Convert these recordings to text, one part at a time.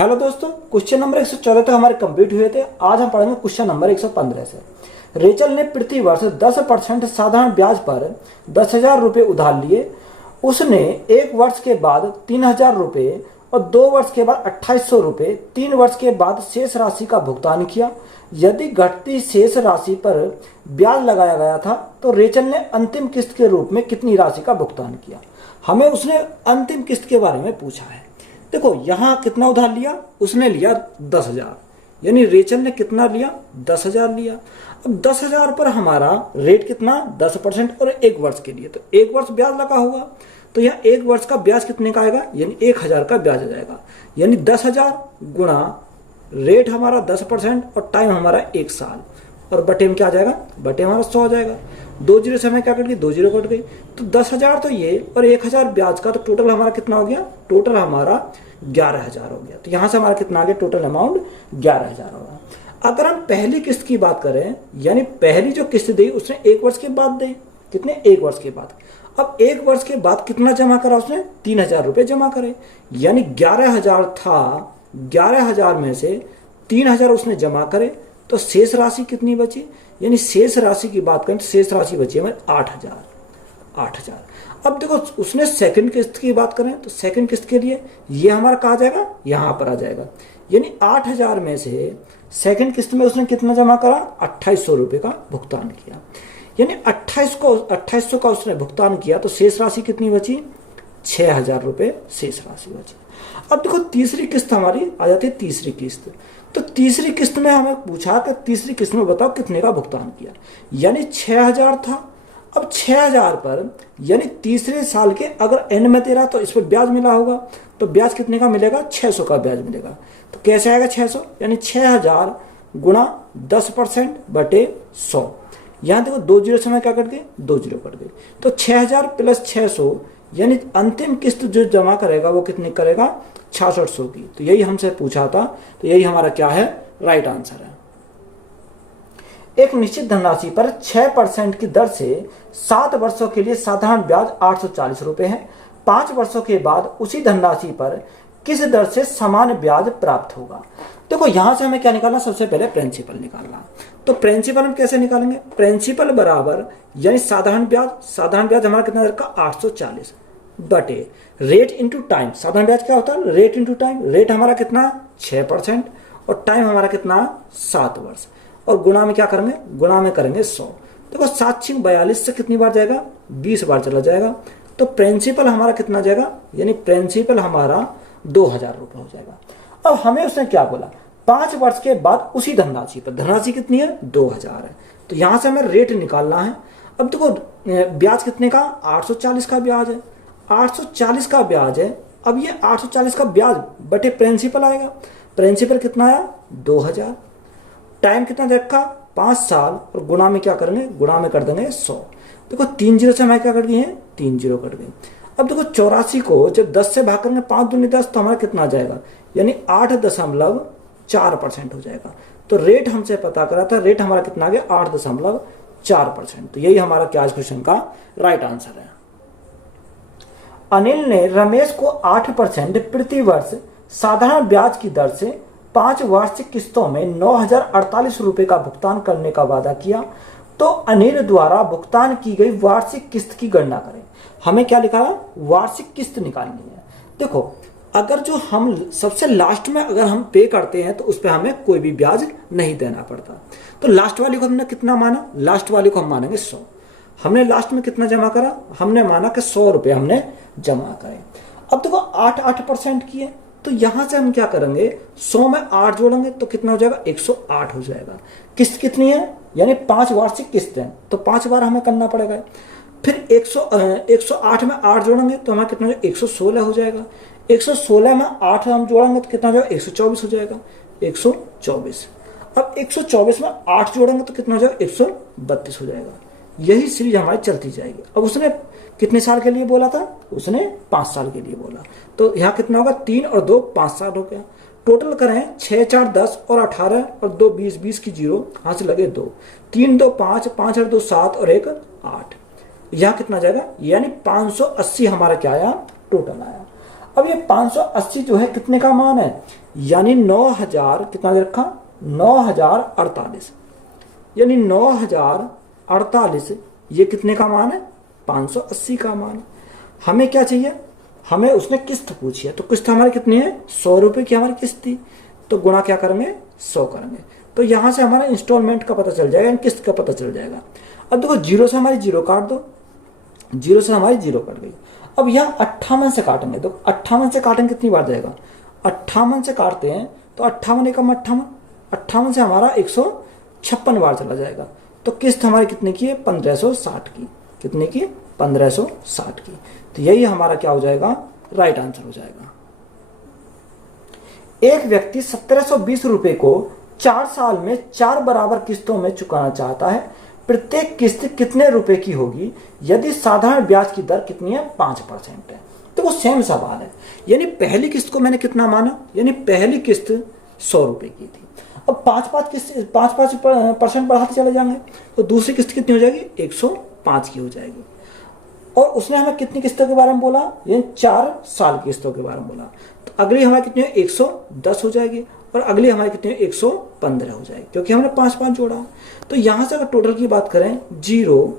Hello दोस्तों, question number 114 तक हमारे कंप्लीट हुए थे। आज हम पढ़ेंगे क्वेश्चन नंबर 115 से। रेचल ने प्रति वर्ष 10% साधारण ब्याज पर 10,000 रुपये उधार लिए। उसने एक वर्ष के बाद 3,000 रुपये और 2 वर्ष के बाद 2,800 रुपये, 3 वर्ष के बाद शेष राशि का भुगतान किया। यदि घटती शेष राशि पर ब्याज लगाया गया था तो रेचल ने अंतिम किस्त के रूप में कितनी राशि का भुगतान किया। हमें उसने अंतिम किस्त के बारे में पूछा है। देखो यहाँ कितना उधार लिया, उसने लिया 10,000, यानी रेचल ने कितना लिया 10,000 लिया। अब 10,000 पर हमारा रेट कितना 10% और 1 वर्ष के लिए, तो 1 वर्ष ब्याज लगा होगा, तो यहाँ 1 वर्ष का ब्याज कितने का आएगा, यानी 1,000 का ब्याज आ जाएगा। यानी 10,000 गुणा रेट हमारा 10% और टाइम हमारा 1 साल, और बटे में क्या आ जाएगा, बटे हमारा 100 आ जाएगा। 2 जीरो से हमें क्या कट गई, 2 जीरो कट गई, तो 10,000 तो ये और 1,000 ब्याज का, तो टोटल हमारा कितना हो गया, टोटल हमारा 11,000 हो गया। तो यहां से हमारा कितना आ गया, टोटल अमाउंट 11,000 होगा। अगर हम पहली किस्त की बात करें, यानी पहली जो किस्त दी उसने 1 वर्ष के बाद दी, कितने 1 वर्ष के बाद। अब 1 वर्ष के बाद कितना जमा करा उसने, 3,000 रुपये जमा करे, यानी 11,000 था, 11,000 में से 3,000 उसने जमा करे, तो शेष राशि कितनी बची, यानी शेष राशि की बात करें तो शेष राशि बची हमें 8,000। अब देखो उसने सेकंड किस्त की बात करें तो सेकंड किस्त के लिए ये हमारा कहा जाएगा, यहां पर आ जाएगा, यानी 8,000 में से सेकंड किस्त में उसने कितना जमा करा, 2,800 रुपये का भुगतान किया, यानी 2,800 का उसने भुगतान किया, तो शेष राशि कितनी बची, 6,000 रुपये शेष राशि बची। अब देखो तीसरी किस्त हमारी आ जाती है, तीसरी किस्त। तो तीसरी किस्त में हमें पूछा कि तीसरी किस्त में बताओ कितने का भुगतान किया, यानी 6,000 था। अब 6,000 पर यानी तीसरे साल के अगर एंड में तेरा तो इस पर ब्याज मिला होगा, तो ब्याज कितने का मिलेगा, 600 का ब्याज मिलेगा। तो कैसे आएगा 600, यानी 6,000 गुणा 10% बटे 100। यहाँ देखो 2 जीरो से मैं क्या कट गए, 2 जीरो कट गए, तो 6,000 प्लस 600, यानी अंतिम किस्त जो जमा करेगा वो कितने करेगा, 6,600 की। तो यही हमसे पूछा था, तो यही हमारा क्या है, राइट आंसर है। एक निश्चित धनराशि पर 6% की दर से 7 वर्षों के लिए साधारण ब्याज 840 रुपए है। 5 वर्षों के बाद उसी धनराशि पर किस दर से समान ब्याज प्राप्त होगा। देखो यहां से हमें क्या निकालना, सबसे पहले प्रिंसिपल निकालना। तो प्रिंसिपल हम कैसे निकालेंगे, प्रिंसिपल बराबर यानी साधारण ब्याज हमारा कितना का 840 बटे रेट इंटू टाइम। साधारण ब्याज क्या होता है, रेट इंटू टाइम। रेट हमारा कितना 6% और टाइम हमारा कितना 7 वर्ष, और गुणा में क्या करेंगे, गुणा में करेंगे 100। देखो 7×42 से कितनी बार जाएगा, 20 बार चला जाएगा, तो प्रिंसिपल हमारा कितना जाएगा, यानी प्रिंसिपल हमारा 2,000 रुपये हो जाएगा। अब हमें उसने क्या बोला, 5 वर्ष के बाद उसी धनराशि पर, धनराशि कितनी है 2,000 है, तो यहां से हमें रेट निकालना है। अब देखो ब्याज कितने का, 840 का ब्याज है, 840 का ब्याज है। अब ये 840 का ब्याज बटे प्रिंसिपल आएगा, प्रिंसिपल कितना आया 2,000, टाइम कितना रखा 5 साल, और गुणा में क्या करेंगे, गुणा में कर देंगे 100। देखो 3 जीरो से हमारे क्या कट गई है, 3 जीरो कट गई। अब देखो 84 को जब 10 से भाग करेंगे, 5 दूनी 10, तो हमारा कितना आ जाएगा, यानी 8.4% हो जाएगा। तो रेट हमसे पता करा था, रेट हमारा कितना आ गया 8.4%। तो यही हमारा क्या आज क्वेश्चन का राइट आंसर है। अनिल ने रमेश को 8% प्रति वर्ष साधारण ब्याज की दर से 5 वार्षिक किस्तों में 9,048 रुपए का भुगतान करने का वादा किया। तो अनिल द्वारा भुगतान की गई वार्षिक किस्त की गणना करें। हमें क्या लिखा है, वार्षिक किस्त निकालनी है। देखो अगर जो हम सबसे लास्ट में अगर हम पे करते हैं तो उस पर हमें कोई भी ब्याज नहीं देना पड़ता। तो लास्ट वाली को हमने कितना माना, लास्ट वाली को हम मानेंगे 100। हमने लास्ट में कितना जमा करा, हमने माना कि 100 रुपये हमने जमा करे। अब देखो 8% किए, तो यहां से हम क्या करेंगे, 100 में 8 जोड़ेंगे तो कितना हो जाएगा, 108 हो जाएगा। किस्त कितनी है, यानी 5 वार्षिक किस्त है, तो 5 बार हमें करना पड़ेगा। फिर 108 में 8 जोड़ेंगे तो हमारा कितना हो जाएगा, 116 हो जाएगा। 116 में 8 हम जोड़ेंगे तो कितना हो जाएगा, 124 हो जाएगा, 124। अब 124 में 8 जोड़ेंगे तो कितना हो जाएगा, 132 हो जाएगा। यही सीरीज हमारी चलती जाएगी। अब उसने कितने साल के लिए बोला था, उसने 5 साल के लिए बोला, तो यहाँ कितना होगा, 3 और 2 5 साल हो गया। टोटल करें 6 4 10 और 18 और 2 20, 20 की जीरो, यहाँ से लगे 2, 3 2 5, 5 और 2 7 और 1 8। यहाँ कितना जाएगा, यानी 580 हमारा क्या आया, टोटल आया। अब ये 580 जो है कितने का मान है, यानी 9000 कितना दे रखा, 9048, यानी 9048 ये कितने का मान है, 580 का मान। हमें क्या चाहिए, हमें उसने किस्त पूछी है, तो किस्त हमारी कितनी है, 100 रुपए की हमारी किस्त थी, तो गुणा क्या करेंगे, 100 करेंगे, तो यहां से हमारा इंस्टॉलमेंट का पता चल जाएगा, किस्त का पता चल जाएगा। अब देखो जीरो से हमारी जीरो काट दो, जीरो से हमारी जीरो कट गई। अब यहाँ 58 से काटेंगे, तो 58 से काटेंगे कितनी बार जाएगा, 58 से काटते हैं तो 58 एकम 58, 58 से हमारा 156 बार चला जाएगा। तो किस्त हमारी कितने की है, 1560 की, कितने की, 1560 की। तो यही हमारा क्या हो जाएगा, राइट आंसर हो जाएगा। एक व्यक्ति 1720 रुपए को 4 साल में 4 बराबर किस्तों में चुकाना चाहता है। प्रत्येक किस्त कितने रुपए की होगी यदि साधारण ब्याज की दर कितनी है, 5% है। तो वो सेम सवाल है, यानी पहली किस्त को मैंने कितना माना, यानी पहली किस्त 100 रुपए की थी। अब 5% बढ़ाते चले जाएंगे तो दूसरी किस्त कितनी हो जाएगी, 105 की हो जाएगी। और उसने हमें कितनी किस्तों के बारे में बोला, यानी 4 साल की किस्तों के बारे में बोला। तो अगली हमारी कितनी है, 110 हो जाएगी, और अगली हमारी कितनी है, 115 हो जाएगी, क्योंकि हमने 5 जोड़ा। तो यहां से अगर टोटल की बात करें 0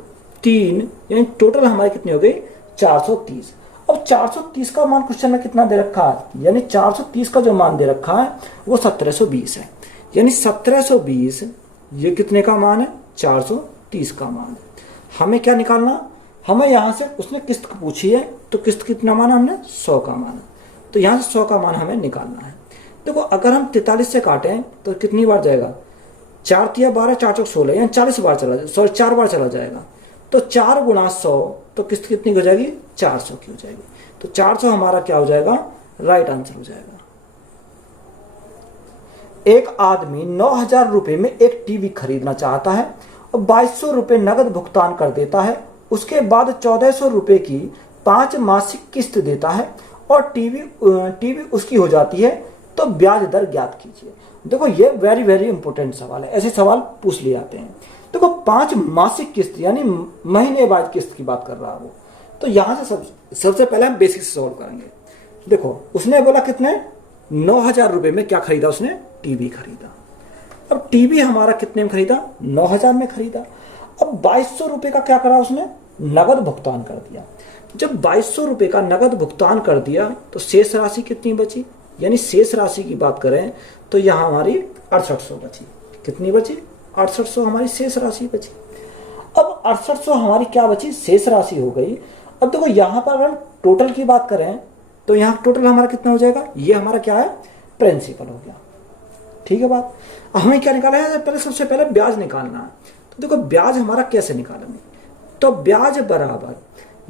3, यानी टोटल हमारी कितनी हो गई, 430। अब 430 का मान क्वेश्चन में कितना दे रखा है, यानी 430 का जो मान दे रखा है वो 1720 है, यानी 1720 ये कितने का मान है, 430 का मान है। हमें क्या निकालना, हमें यहां से उसने किस्त पूछी है, तो किस्त कितना माना हमने, 100 का मान, तो यहां से 100 का मान हमें निकालना है। देखो अगर हम 43 से काटें तो कितनी बार जाएगा, 4 तिया 12, 4 चौक 16, यानी 40 बार चला जाएगा, सॉरी 4 बार चला जाएगा। तो 4 गुणा 100, तो किस्त कितनी हो जाएगी, 400 की हो जाएगी। तो 400 हमारा क्या हो जाएगा, राइट आंसर हो जाएगा। एक आदमी 9000 रुपए में एक टीवी खरीदना चाहता है और 2200 रुपए नगद भुगतान कर देता है। उसके बाद 1400 रुपए की 5 मासिक किस्त देता है और टीवी उसकी हो जाती है, तो ब्याज दर ज्ञात कीजिए। देखो ये वेरी वेरी इंपॉर्टेंट सवाल है, ऐसे सवाल पूछ लिए जाते हैं। देखो 5 मासिक किस्त यानी महीने बाद किस्त की बात कर रहा है वो। तो यहां से सबसे पहले हम बेसिक से सॉल्व करेंगे। देखो उसने बोला कितने, 9000 रुपए में क्या खरीदा उसने, टीवी खरीदा। अब टीवी हमारा कितने में खरीदा, 9000 में खरीदा। अब 2200 रुपए का क्या करा उसने, नगद भुगतान कर दिया। जब 2200 रुपए का नगद भुगतान कर दिया तो शेष राशि कितनी बची, यानी शेष राशि की बात करें तो यहां हमारी 6800 बची। कितनी बची, 6800 हमारी शेष राशि बची। अब 6800 हमारी क्या बची, शेष राशि हो गई। अब देखो यहां पर अगर टोटल की बात करें तो यहां टोटल हमारा कितना हो जाएगा, ये हमारा क्या है, प्रिंसिपल हो गया। ठीक है बात। हमें क्या निकालना है, पहले सबसे पहले ब्याज निकालना है। तो देखो ब्याज हमारा कैसे निकालेंगे, तो ब्याज बराबर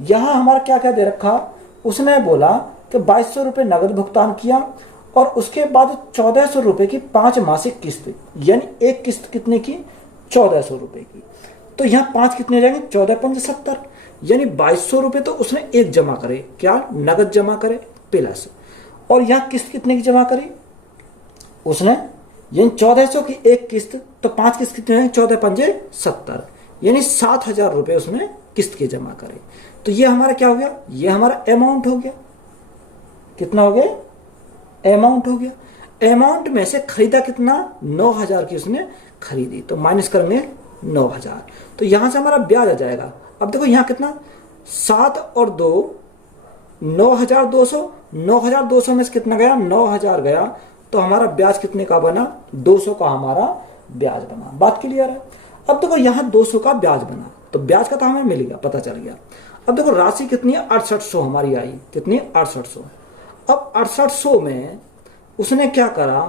यहां हमारा क्या क्या दे रखा, उसने बोला कि 2200 रुपए नगद भुगतान किया और उसके बाद 1400 रुपए की 5 मासिक किस्त, यानी एक किस्त कितने की, 1400 रुपए की। तो यहाँ 5 कितने हो जाएंगे, 14 5 70, यानी 2200 रुपए तो उसने एक जमा करे, क्या नगद जमा करे प्लस, और यहाँ किस्त कितने की जमा करी उसने, यानी 1400 की एक किस्त, तो 5 किस्त कितने हैं, 14 5 70, यानी 7000 रुपए उसने किस्त के जमा करे। तो ये हमारा क्या हो गया, ये हमारा अमाउंट हो गया। कितना हो गया, अमाउंट हो गया। अमाउंट में से खरीदा कितना, 9000 की उसने खरीदी, तो माइनस करेंगे 9000, तो यहां से हमारा ब्याज आ जाएगा। अब देखो यहां कितना, 7 और 2 9200, 9200 में से कितना गया, 9000 गया, तो हमारा ब्याज कितने का बना, 200 का हमारा ब्याज बना। बात क्लियर है। अब देखो यहां 200 का ब्याज बना, तो ब्याज का तो हमें मिल गया, पता चल गया। अब देखो राशि कितनी है, 6800 हमारी आई, कितनी 6800। अब 6800 में उसने क्या करा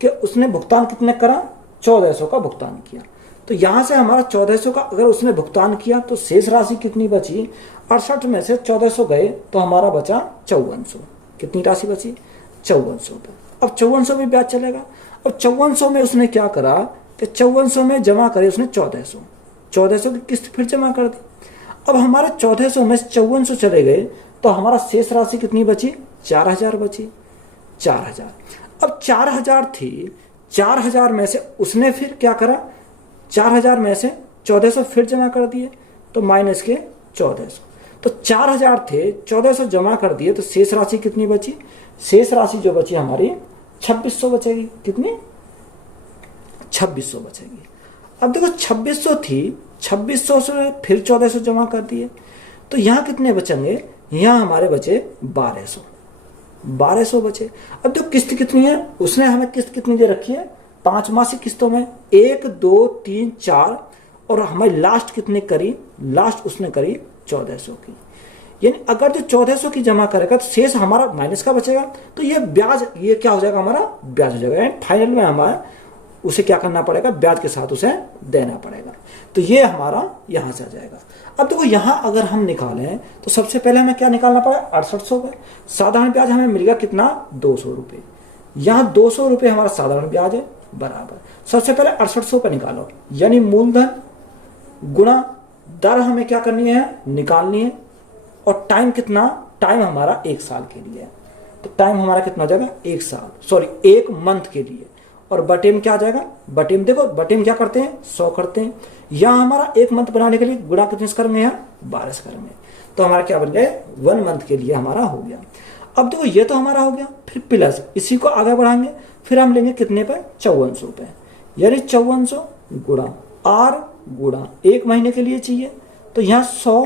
कि उसने भुगतान कितने करा, 1400 का भुगतान किया। तो यहां से हमारा 1400 का अगर उसने भुगतान किया तो शेष राशि कितनी बची, 68 में से 1400 गए तो हमारा बचा 5400। कितनी राशि बची, 5400। अब 5400 में ब्याज चलेगा। अब 5400 में उसने क्या करा कि 5400 में जमा करे उसने 1400 की किस्त फिर जमा कर दी। अब हमारे 1400 में 5400 चले गए तो हमारा शेष राशि कितनी बची, 4000 बची, 4000। अब 4000 थी, 4000 में से उसने फिर क्या करा, 4000 में से 1400 फिर जमा कर दिए, तो माइनस के 1400। तो 4000 थे, 1400 जमा कर दिए, तो शेष राशि कितनी बची? शेष राशि जो बची हमारी 2600 बचेगी। कितनी? 2600 बचेगी। अब देखो 2600 थी, 2600 से फिर 1400 जमा कर दिए, तो यहाँ कितने बचेंगे? यहाँ हमारे बचे 1200 बचे। अब देखो किस्त कितनी है, उसने हमें किस्त कितनी दे रखी है? 5 मासिक किस्तों में, 1 2 3 4, और हमें लास्ट कितने करी? लास्ट उसने करी 1400 की। यानी अगर जो 1400 की जमा करेगा तो शेष हमारा माइनस का बचेगा, तो ये ब्याज, ये क्या हो जाएगा? हमारा ब्याज हो जाएगा। फाइनल में हमारा उसे क्या करना पड़ेगा? ब्याज के साथ उसे देना पड़ेगा। तो ये हमारा यहां से आ जाएगा। अब देखो यहां अगर हम निकालें तो सबसे पहले हमें क्या निकालना पड़ेगा? 6800 रुपए। साधारण ब्याज हमें मिलेगा कितना? 200 रुपए। यहाँ 200 रुपए हमारा साधारण ब्याज है, बराबर सबसे पहले 6800 रुपए निकालो, यानी मूलधन गुणा दर हमें क्या करनी है? निकालनी है। और टाइम कितना? टाइम हमारा 1 साल के लिए है, तो टाइम हमारा कितना हो जाएगा? 1 साल, सॉरी 1 मंथ के लिए। और बटे में क्या आ जाएगा? बटे में देखो, बटे में क्या करते हैं? 100 करते हैं। यहाँ हमारा 1 मंथ बनाने के लिए गुणा कितने से करेंगे? यहाँ 12 से करेंगे, तो हमारा क्या बन गया? 1 मंथ के लिए हमारा हो गया। अब देखो ये तो हमारा हो गया, फिर प्लस इसी को आगे बढ़ाएंगे, फिर हम लेंगे कितने पे? 5400 रुपए, यानी 5400 गुणा आर गुणा 1 महीने के लिए चाहिए, तो यहाँ 100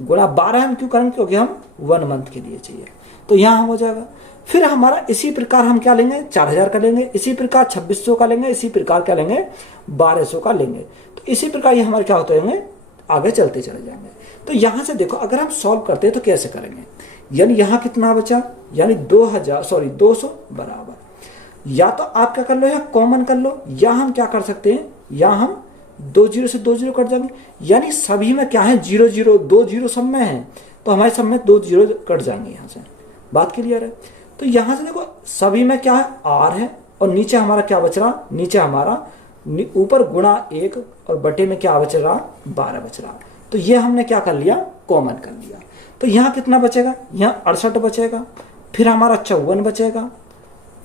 गुणा 12 हम क्यों करेंगे? क्योंकि हम 1 मंथ के लिए चाहिए, तो यहाँ हम हो जाएगा। फिर हमारा इसी प्रकार हम क्या लेंगे? 4000 का लेंगे, इसी प्रकार 2600 का लेंगे, इसी प्रकार क्या लेंगे? 1200 का लेंगे। तो इसी प्रकार ये हमारे क्या होते हैं? आगे चलते चले जाएंगे। तो यहां से देखो अगर हम सॉल्व करते हैं तो कैसे करेंगे? यानी यहाँ कितना बचा? यानी 200 बराबर, या तो आप क्या कर लो, यहाँ कॉमन कर लो, या हम क्या कर सकते हैं? यहाँ हम 2 जीरो से 2 जीरो कट जाएंगे, यानी सभी में क्या है? 0 0, 2 जीरो सब में है, तो हमारे सब में 2 जीरो कट जाएंगे। यहाँ से बात क्लियर है? तो यहां से देखो सभी में क्या है? आर है, और नीचे हमारा क्या बच रहा? नीचे हमारा ऊपर गुणा 1 और बटे में क्या बच रहा? 12 बच रहा। तो ये हमने क्या कर लिया? कॉमन कर लिया। तो यहाँ कितना बचेगा? यहाँ 68 बचेगा, फिर हमारा 54 बचेगा,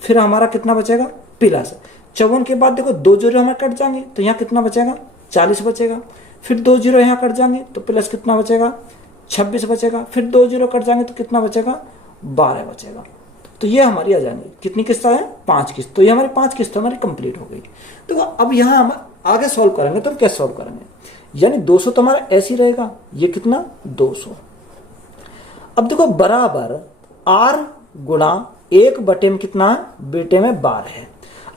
फिर हमारा कितना बचेगा? प्लस 54 के बाद देखो 2 जीरो हमारे कट जाएंगे, तो यहाँ कितना बचेगा? 40 बचेगा, फिर 2 जीरो यहाँ कट जाएंगे तो प्लस कितना बचेगा? 26 बचेगा, फिर 2 जीरो कट जाएंगे तो कितना बचेगा? 12 बचेगा। तो ये हमारी आ जाएंगी कितनी किस्तें हैं? 5 किस्त। तो ये हमारी 5 किस्तें हमारी कंप्लीट हो गई। तो अब यहाँ हम आगे सॉल्व करेंगे, तो हम कैसे सॉल्व करेंगे? यानी 200 तो हमारा ऐसे ही रहेगा, ये कितना? 200। अब देखो बराबर आर गुणा 1 बटे में कितना है? बेटे में 12 है।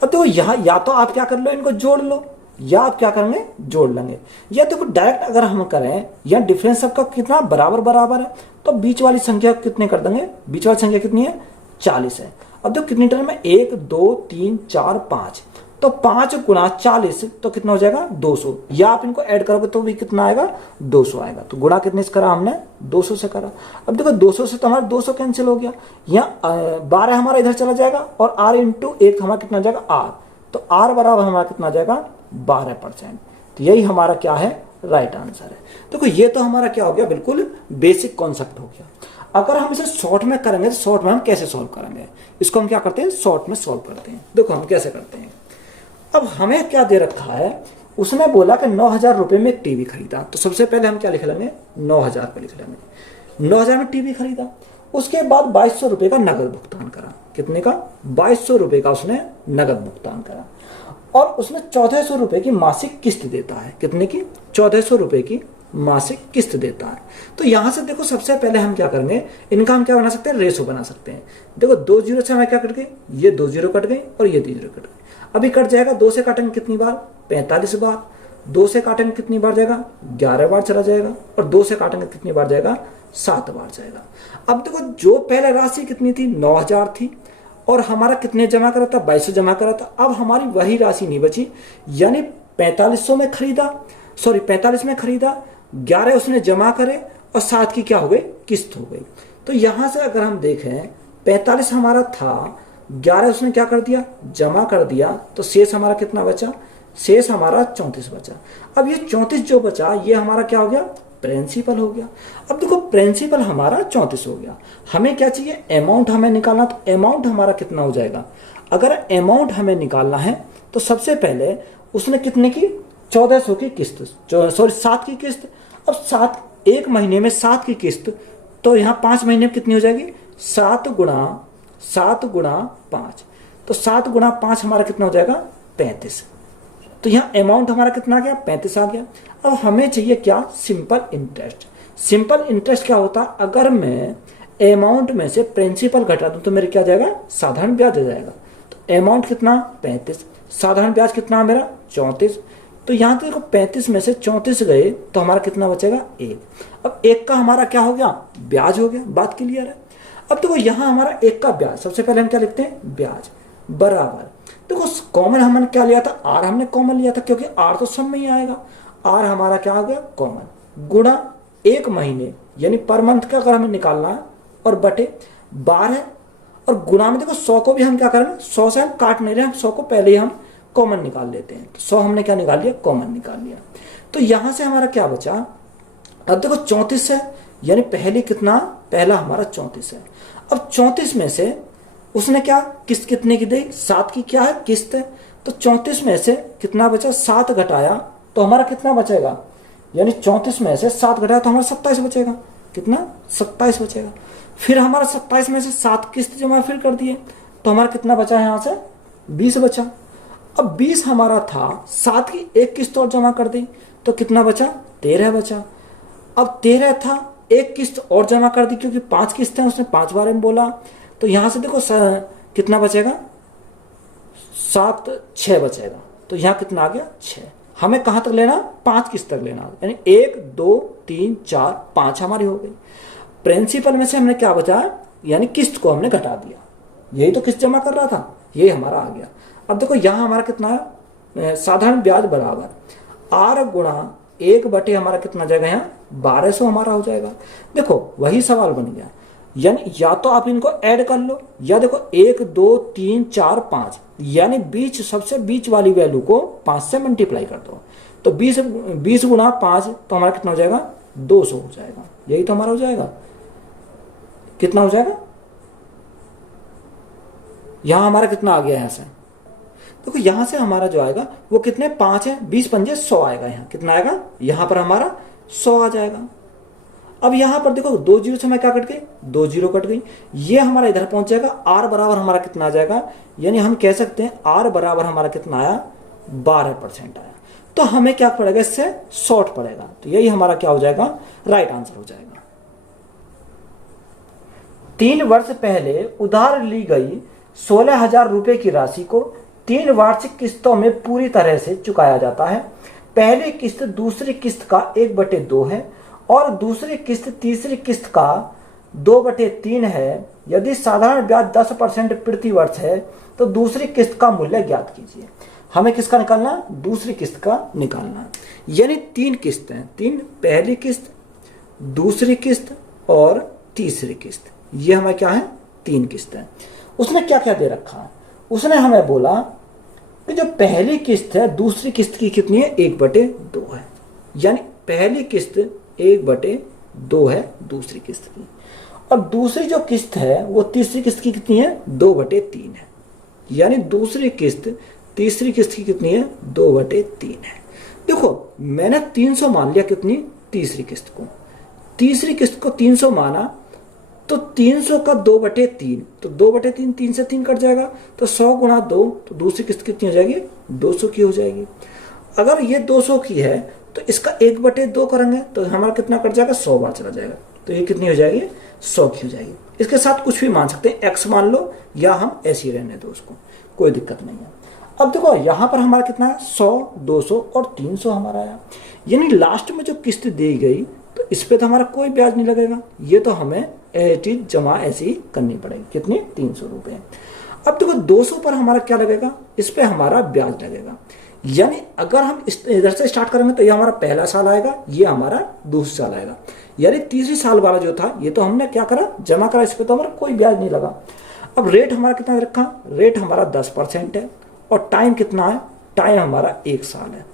अब देखो यहाँ या तो आप क्या कर लो, इनको जोड़ लो, या आप क्या करेंगे? जोड़ लेंगे। या देखो डायरेक्ट अगर हम करें, या डिफरेंस सबका कितना? बराबर बराबर है, तो बीच वाली संख्या कितने कर देंगे? बीच वाली संख्या कितनी है? 40 है। अब देखो कितनी टर्म है? 1 2 3 4 5, तो 5 गुणा 40 तो कितना हो जाएगा? 200। या आप इनको ऐड करोगे तो भी कितना आएगा? 200 आएगा। तो गुणा कितने से करा हमने? 200 से करा। अब देखो 200 से तो हमारा 200 कैंसिल हो गया, यहाँ 12 हमारा इधर चला जाएगा, और r इंटू 1 हमारा कितना जाएगा? r, तो r बराबर हमारा कितना जाएगा? 12%। तो यही हमारा क्या है? राइट आंसर है। देखो ये तो हमारा क्या हो गया? बिल्कुल बेसिक कॉन्सेप्ट हो गया। अगर हम इसे शॉर्ट में करेंगे तो शॉर्ट में हम कैसे सॉल्व करेंगे? इसको हम क्या करते हैं? शॉर्ट में सॉल्व करते हैं। देखो हम कैसे करते हैं। अब हमें क्या दे रखा है? उसने बोला कि 9000 रुपए में एक टीवी खरीदा, तो सबसे पहले हम क्या लिख लेंगे? 9000 पे लिख लेंगे। 9000 में टीवी खरीदा, उसके बाद 2200 रुपए का नगद भुगतान करा। कितने का? 2200 रुपए का उसने नगद भुगतान करा, और उसने 1400 रुपए की मासिक किस्त देता है। कितने की? 1400 रुपए की मासिक किस्त देता है। तो यहां से देखो सबसे पहले हम क्या करेंगे? इनका हम क्या बना सकते हैं? रेशो बना सकते हैं। देखो 2 जीरो से हमें क्या कट गए? ये 2 जीरो कट गए और ये 2 जीरो कट गए। अभी कट जाएगा, 2 से काटेंगे कितनी बार? 45 बार। 2 से काटेंगे कितनी बार जाएगा? 11 बार चला जाएगा। और 2 से काटेंगे कितनी बार जाएगा? 7 बार जाएगा। अब देखो जो पहले राशि कितनी थी? 9000 थी, और हमारा कितने जमा करा था? 2200 जमा करा था। अब हमारी वही राशि नहीं बची, यानी 4500 में खरीदा, सॉरी 45 में खरीदा, 11 उसने जमा करे, और 7 की क्या हो गई? किस्त हो गई। तो यहां से अगर हम देखें 45 हमारा था, 11 उसने क्या कर दिया? जमा कर दिया, तो शेष हमारा कितना बचा? शेष हमारा 34 बचा। अब ये 34 जो बचा ये हमारा क्या हो गया? प्रिंसिपल हो गया। अब देखो प्रिंसिपल हमारा 34 हो गया। हमें क्या चाहिए? अमाउंट हमें निकालना, तो अमाउंट हमारा कितना हो जाएगा? अगर अमाउंट हमें निकालना है तो सबसे पहले उसने कितने की? 1400 की किस्त, सॉरी 7 की किस्त। अब 7 एक महीने में 7 की किस्त, तो यहाँ 5 महीने में कितनी हो जाएगी, 7 गुणा 5, तो 7 गुणा 5 हमारा कितना हो जाएगा, 35। तो यहाँ अमाउंट हमारा कितना आ गया, 35 आ गया। अब हमें चाहिए क्या, सिंपल इंटरेस्ट। सिंपल इंटरेस्ट क्या होता है, अगर मैं अमाउंट में से प्रिंसिपल घटा दूं तो मेरे क्या जाएगा, साधारण ब्याज आ जाएगा। तो अमाउंट कितना 35, साधारण ब्याज कितना मेरा 34। तो यहाँ देखो 35 में से 34 गए तो हमारा कितना बचेगा, 1। अब 1 का हमारा क्या हो गया, ब्याज हो गया, बात क्लियर है। अब देखो यहाँ हमारा 1 का ब्याज, सबसे पहले हम क्या लिखते हैं, ब्याज बराबर, देखो कॉमन हमने क्या लिया था, आर हमने कॉमन लिया था, क्योंकि आर तो सब में ही आएगा। आर हमारा क्या हो गया, कॉमन, गुणा 1 महीने यानी पर मंथ का अगर हमें निकालना है, और बटे 12, और गुणा में देखो 100 को भी हम क्या करेंगे, 100 से हम काट नहीं रहे, हम 100 को पहले ही हम कॉमन निकाल लेते हैं। तो 100 हमने क्या निकाल लिया, कॉमन निकाल लिया। तो यहां से हमारा क्या बचा, अब देखो 34 है, यानी पहले कितना, पहला हमारा 34 है। अब 34 में से उसने क्या किस्त कितने की दी, 7 की क्या है, किस्त है। तो 34 में से कितना बचा, 7 घटाया तो हमारा कितना बचेगा, यानी 34 में से 7 घटाया तो हमारा 27 बचेगा, कितना 27 बचेगा। फिर हमारा 27 में से 7 किस्त जमा फिर कर दिए तो हमारा कितना बचा है, यहाँ से 20 बचा। अब 20 हमारा था, 7 की एक किस्त और जमा कर दी तो कितना बचा, 13 बचा। अब 13 था, एक किस्त और जमा कर दी क्योंकि 5 किस्तें उसने 5 बार में बोला, तो यहां से देखो कितना बचेगा, 7 6 बचेगा। तो यहां कितना आ गया, 6। हमें कहां तक लेना, 5 किस्त तक लेना, यानी 1 2 3 4 5 हमारी हो गई। प्रिंसिपल में से हमने क्या बचा, यानी किस्त को हमने घटा दिया, यही तो किस्त जमा कर रहा था, ये हमारा आ गया। अब देखो यहां हमारा कितना है, साधारण ब्याज बराबर आर गुणा 1 बटे हमारा कितना जाएगा, यहाँ 1200 हमारा हो जाएगा। देखो वही सवाल बन गया, यानी या तो आप इनको ऐड कर लो, या देखो 1 2 3 4 5, यानी बीच सबसे बीच वाली वैल्यू को 5 से मल्टीप्लाई कर दो, तो 20 गुणा 5 तो हमारा कितना हो जाएगा, 200 हो जाएगा। यही तो हमारा हो जाएगा, कितना हो जाएगा, यहां हमारा कितना आ गया, यहां से देखो यहां से हमारा जो आएगा वो कितने 5 है, 20 पंजे 100 आएगा, यहाँ कितना आएगा, यहां पर हमारा 100 आ जाएगा। अब यहां पर देखो 2 जीरो से मैं क्या कट गई, 2 जीरो कट गई, ये हमारा इधर पहुंच जाएगा। आर बराबर हमारा कितना आ जाएगा, यानी हम कह सकते हैं आर बराबर हमारा कितना आया, 12% आया। तो हमें क्या पड़ेगा, इससे शॉर्ट पड़ेगा, तो यही हमारा क्या हो जाएगा, राइट आंसर हो जाएगा। 3 वर्ष पहले उधार ली गई 16,000 रुपए की राशि को 3 वार्षिक किस्तों में पूरी तरह से चुकाया जाता है। पहली किस्त दूसरी किस्त का 1/2 है और दूसरी किस्त तीसरी किस्त का 2/3 है। यदि साधारण ब्याज 10% प्रति वर्ष है तो दूसरी किस्त का मूल्य ज्ञात कीजिए। हमें किसका निकालना, दूसरी किस्त का निकालना, यानी 3 किस्तें, 3, पहली किस्त, दूसरी किस्त और तीसरी किस्त, ये हमें क्या है, 3 किस्तें। उसने क्या क्या दे रखा है, उसने हमें बोला कि जो पहली किस्त है दूसरी किस्त की कितनी है, 1/2 है, यानी पहली किस्त 1/2 है दूसरी किस्त की, और दूसरी जो किस्त है वो तीसरी किस्त की कितनी है, 2/3 है, यानी दूसरी किस्त तीसरी किस्त की कितनी है, 2/3 है। देखो मैंने 300 मान लिया कितनी, तीसरी किस्त को, तीसरी किस्त को 300 माना, तो 300 का 2/3, तो 2/3 3 से 3 कट जाएगा, तो 100 गुणा 2, तो दूसरी किस्त कितनी हो जाएगी, 200 की हो जाएगी। अगर ये 200 की है तो इसका 1/2 करेंगे तो हमारा कितना कट जाएगा, 100 बार चला जाएगा, तो ये कितनी हो जाएगी, 100 की हो जाएगी। इसके साथ कुछ भी मान सकते हैं, x मान लो या हम ऐसे ही रहने दो उसको, कोई दिक्कत नहीं है। अब देखो यहां पर हमारा कितना है, 100 200 और 300 हमारा आया, यानी लास्ट में जो किस्त दी गई तो इस पे तो हमारा कोई ब्याज नहीं लगेगा, ये तो हमें चीज जमा ऐसी ही करनी पड़ेगी, कितनी, 300 रुपए। अब देखो 200 पर हमारा क्या लगेगा, इस पे हमारा ब्याज लगेगा, यानी अगर हम इधर से स्टार्ट करेंगे तो ये हमारा पहला साल आएगा, ये हमारा दूसरा साल आएगा, यानी तीसरी साल वाला जो था ये तो हमने क्या करा, जमा करा, इस पे तो हमारा कोई ब्याज नहीं लगा। अब रेट हमारा कितना रखा, रेट हमारा 10% है, और टाइम कितना है, टाइम हमारा 1 साल है,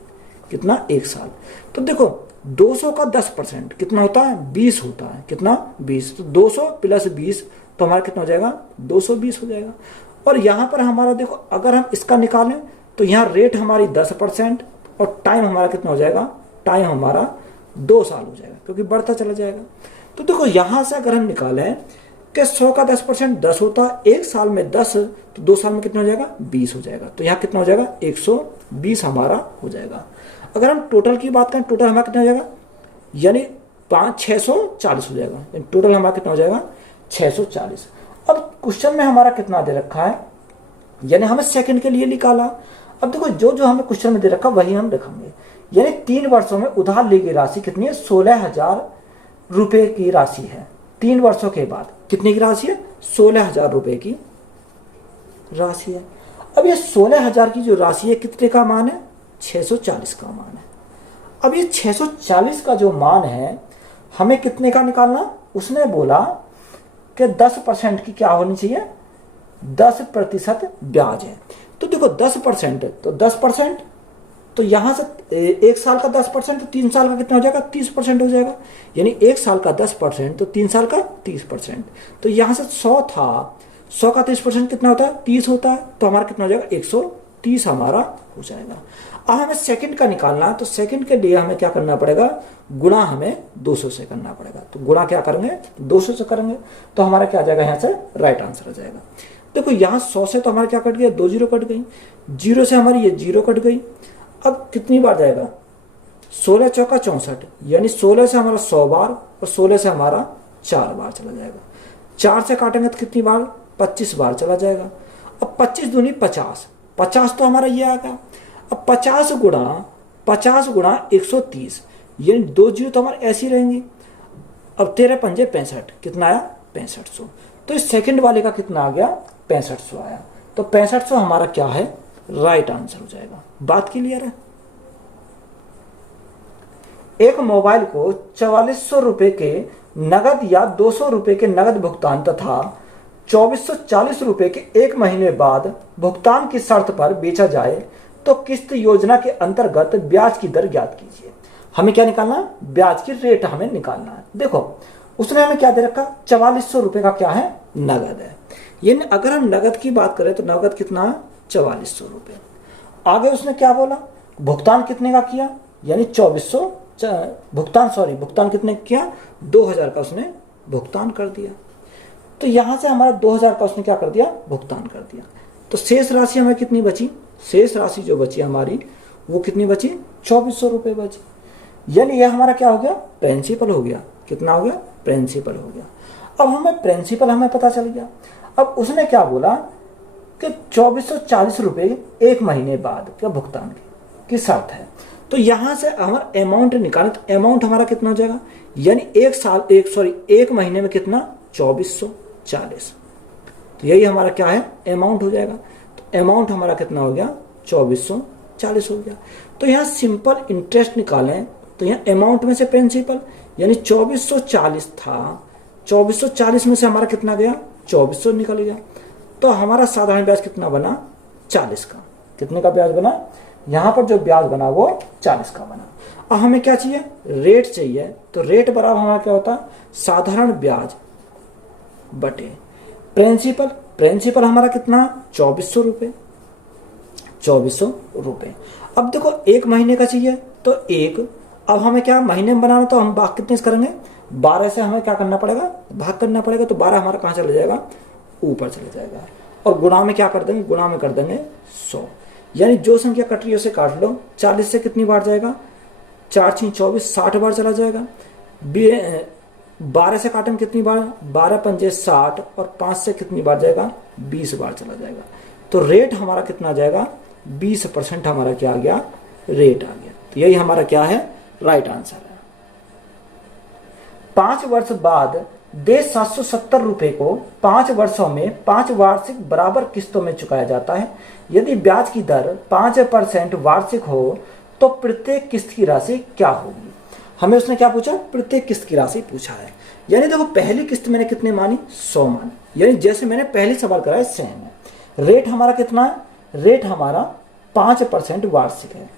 कितना, 1 साल। तो देखो 200 का 10% कितना होता है, 20 होता है, कितना, 20, तो 200 प्लस 20 तो हमारा कितना हो जाएगा, 220 हो जाएगा। और यहाँ पर हमारा देखो अगर हम इसका निकालें तो यहाँ रेट हमारी 10% और टाइम हमारा कितना हो जाएगा, टाइम हमारा 2 साल हो जाएगा, क्योंकि बढ़ता चला जाएगा। तो देखो यहां से अगर हम निकालें कि 100 का 10% 10 होता है, 1 साल में 10, तो 2 साल में कितना हो जाएगा 20 हो जाएगा। तो यहाँ कितना हो जाएगा 120 हमारा हो जाएगा। अगर हम टोटल की बात करें, टोटल हमारा कितना हो जाएगा, यानी 640 हो जाएगा। टोटल हमारा कितना हो जाएगा 640। अब क्वेश्चन में हमारा कितना दे रखा है, यानी हमें सेकंड के लिए निकाला। अब देखो जो जो हमें क्वेश्चन में दे रखा वही हम लिखेंगे। यानी 3 वर्षों में उधार ली गई राशि कितनी है, 16,000 रुपए की राशि है। 3 वर्षों के बाद कितनी की राशि है, 16,000 रुपए की राशि है। अब ये 16,000 की जो राशि है कितने का मान है, 640 का मान है। अब ये 640 का जो मान है हमें कितने का निकालना, उसने बोला कि 10% की क्या होनी चाहिए, 10% ब्याज है। तो देखो 10%, तो 10%, तो यहां से 1 साल का 10%, तो 3 साल का कितना हो जाएगा 30% हो जाएगा। यानी 1 साल का 10%, तो 3 साल का 30%। तो यहां से 100 था, 100 का 30% कितना होता है, 30 होता है। तो हमारा कितना हो जाएगा 130 हमारा हो जाएगा। अब हमें सेकंड का निकालना है, तो सेकंड के लिए हमें क्या करना पड़ेगा, गुणा हमें 200 से करना पड़ेगा। तो गुणा क्या करेंगे, 200 से करेंगे। तो हमारा क्या आ जाएगा, यहाँ से राइट आंसर आ जाएगा। देखो यहाँ 100 से तो हमारा क्या कट गया, 2 जीरो कट गई, 0 से हमारी ये 0 कट गई। अब कितनी बार जाएगा, 16 चौका 64, यानी 16 से हमारा 100 बार और 16 से हमारा 4 बार चला जाएगा। 4 से काटेंगे तो कितनी बार, 25 बार चला जाएगा। अब 25 दूनी 50, 50 तो हमारा ये आ गया। अब 50 गुणा 130, यानी 2 जीरो तो हमारे ऐसी रहेंगी। अब 13 पंजे 65, कितना आया 6500। तो इस सेकंड वाले का कितना आ गया, 6500 आया। तो 6500 हमारा क्या है, राइट आंसर हो जाएगा। बात क्लियर है। एक मोबाइल को 4400 रुपए के नगद या 200 रुपए के नगद भुगतान तथा 2440 रुपए के 1 महीने बाद भुगतान की शर्त पर बेचा जाए तो किस्त योजना के अंतर्गत ब्याज की दर ज्ञात कीजिए। हमें क्या निकालना, ब्याज की रेट हमें निकालना है। देखो उसने हमें क्या दे रखा, 4400 रुपए का क्या है, नगद है। यानी अगर हम नगद की बात करें तो नगद कितना है, 4400 रुपए। आगे उसने क्या बोला, भुगतान कितने का किया, यानी 2400 भुगतान कितने किया, 2000 का उसने भुगतान कर दिया। तो यहां से हमारा 2000 का उसने क्या कर दिया, भुगतान कर दिया। तो शेष राशि हमें कितनी बची, शेष राशि जो बची हमारी वो कितनी बची, 2400 रुपए बची। यानी यह हमारा क्या हो गया, प्रिंसिपल हो गया। कितना हो गया, प्रिंसिपल हो गया। अब हमें प्रिंसिपल हमें पता चल गया। अब उसने क्या बोला कि 2440 रुपए 1 महीने बाद क्या भुगतान की शर्त है। तो यहां से हमारा अमाउंट निकालें, तो अमाउंट हमारा कितना हो जाएगा, यानी 1 महीने में कितना, 2440। तो यही हमारा क्या है, अमाउंट हो जाएगा। तो अमाउंट हमारा कितना हो गया, 2440 हो गया। तो यहाँ सिंपल इंटरेस्ट निकालें, तो यहाँ अमाउंट में से प्रिंसिपल, यानी 2440 था, 2440 में से हमारा कितना गया, 2400 निकल गया। तो हमारा साधारण ब्याज कितना बना, 40 का। कितने का ब्याज बना, यहाँ पर जो ब्याज बना वो 40 का बना। अब हमें क्या चाहिए, रेट चाहिए। तो रेट बराबर हमारा क्या होता है, साधारण ब्याज बटे प्रिंसिपल। प्रिंसिपल हमारा कितना, 2400 रुपए, 2400 रुपए। अब देखो 1 महीने का चाहिए तो 1, अब हमें क्या महीने में बनाना, तो हम भाग कितने से करेंगे, 12 से हमें क्या करना पड़ेगा, भाग करना पड़ेगा। तो 12 हमारा कहाँ चला जाएगा, ऊपर चला जाएगा। और गुणा में क्या कर देंगे, गुणा में कर देंगे 100, यानी जो संख्या कट रही है उसे काट लो। 40 से कितनी बार जाएगा, 4 6 24, 60 बार चला जाएगा। 12 से काटेंगे कितनी बार, 12 पंजे 60, और 5 से कितनी बार जाएगा, 20 बार चला जाएगा। तो रेट हमारा कितना जाएगा, 20% हमारा क्या आ गया, रेट आ गया। तो यही हमारा क्या है, राइट आंसर है। 5 वर्ष बाद देय 770 रुपए को 5 वर्षों में 5 वार्षिक बराबर किस्तों में चुकाया जाता है। यदि ब्याज की दर 5% वार्षिक हो तो प्रत्येक किस्त की राशि क्या होगी। हमें उसने क्या पूछा, प्रत्येक किस्त की राशि पूछा है। यानी देखो पहली किस्त मैंने कितने मानी, 100 मानी, यानी जैसे मैंने पहले सवाल कराया सेम है। रेट हमारा कितना है, रेट हमारा 5% वार्षिक है।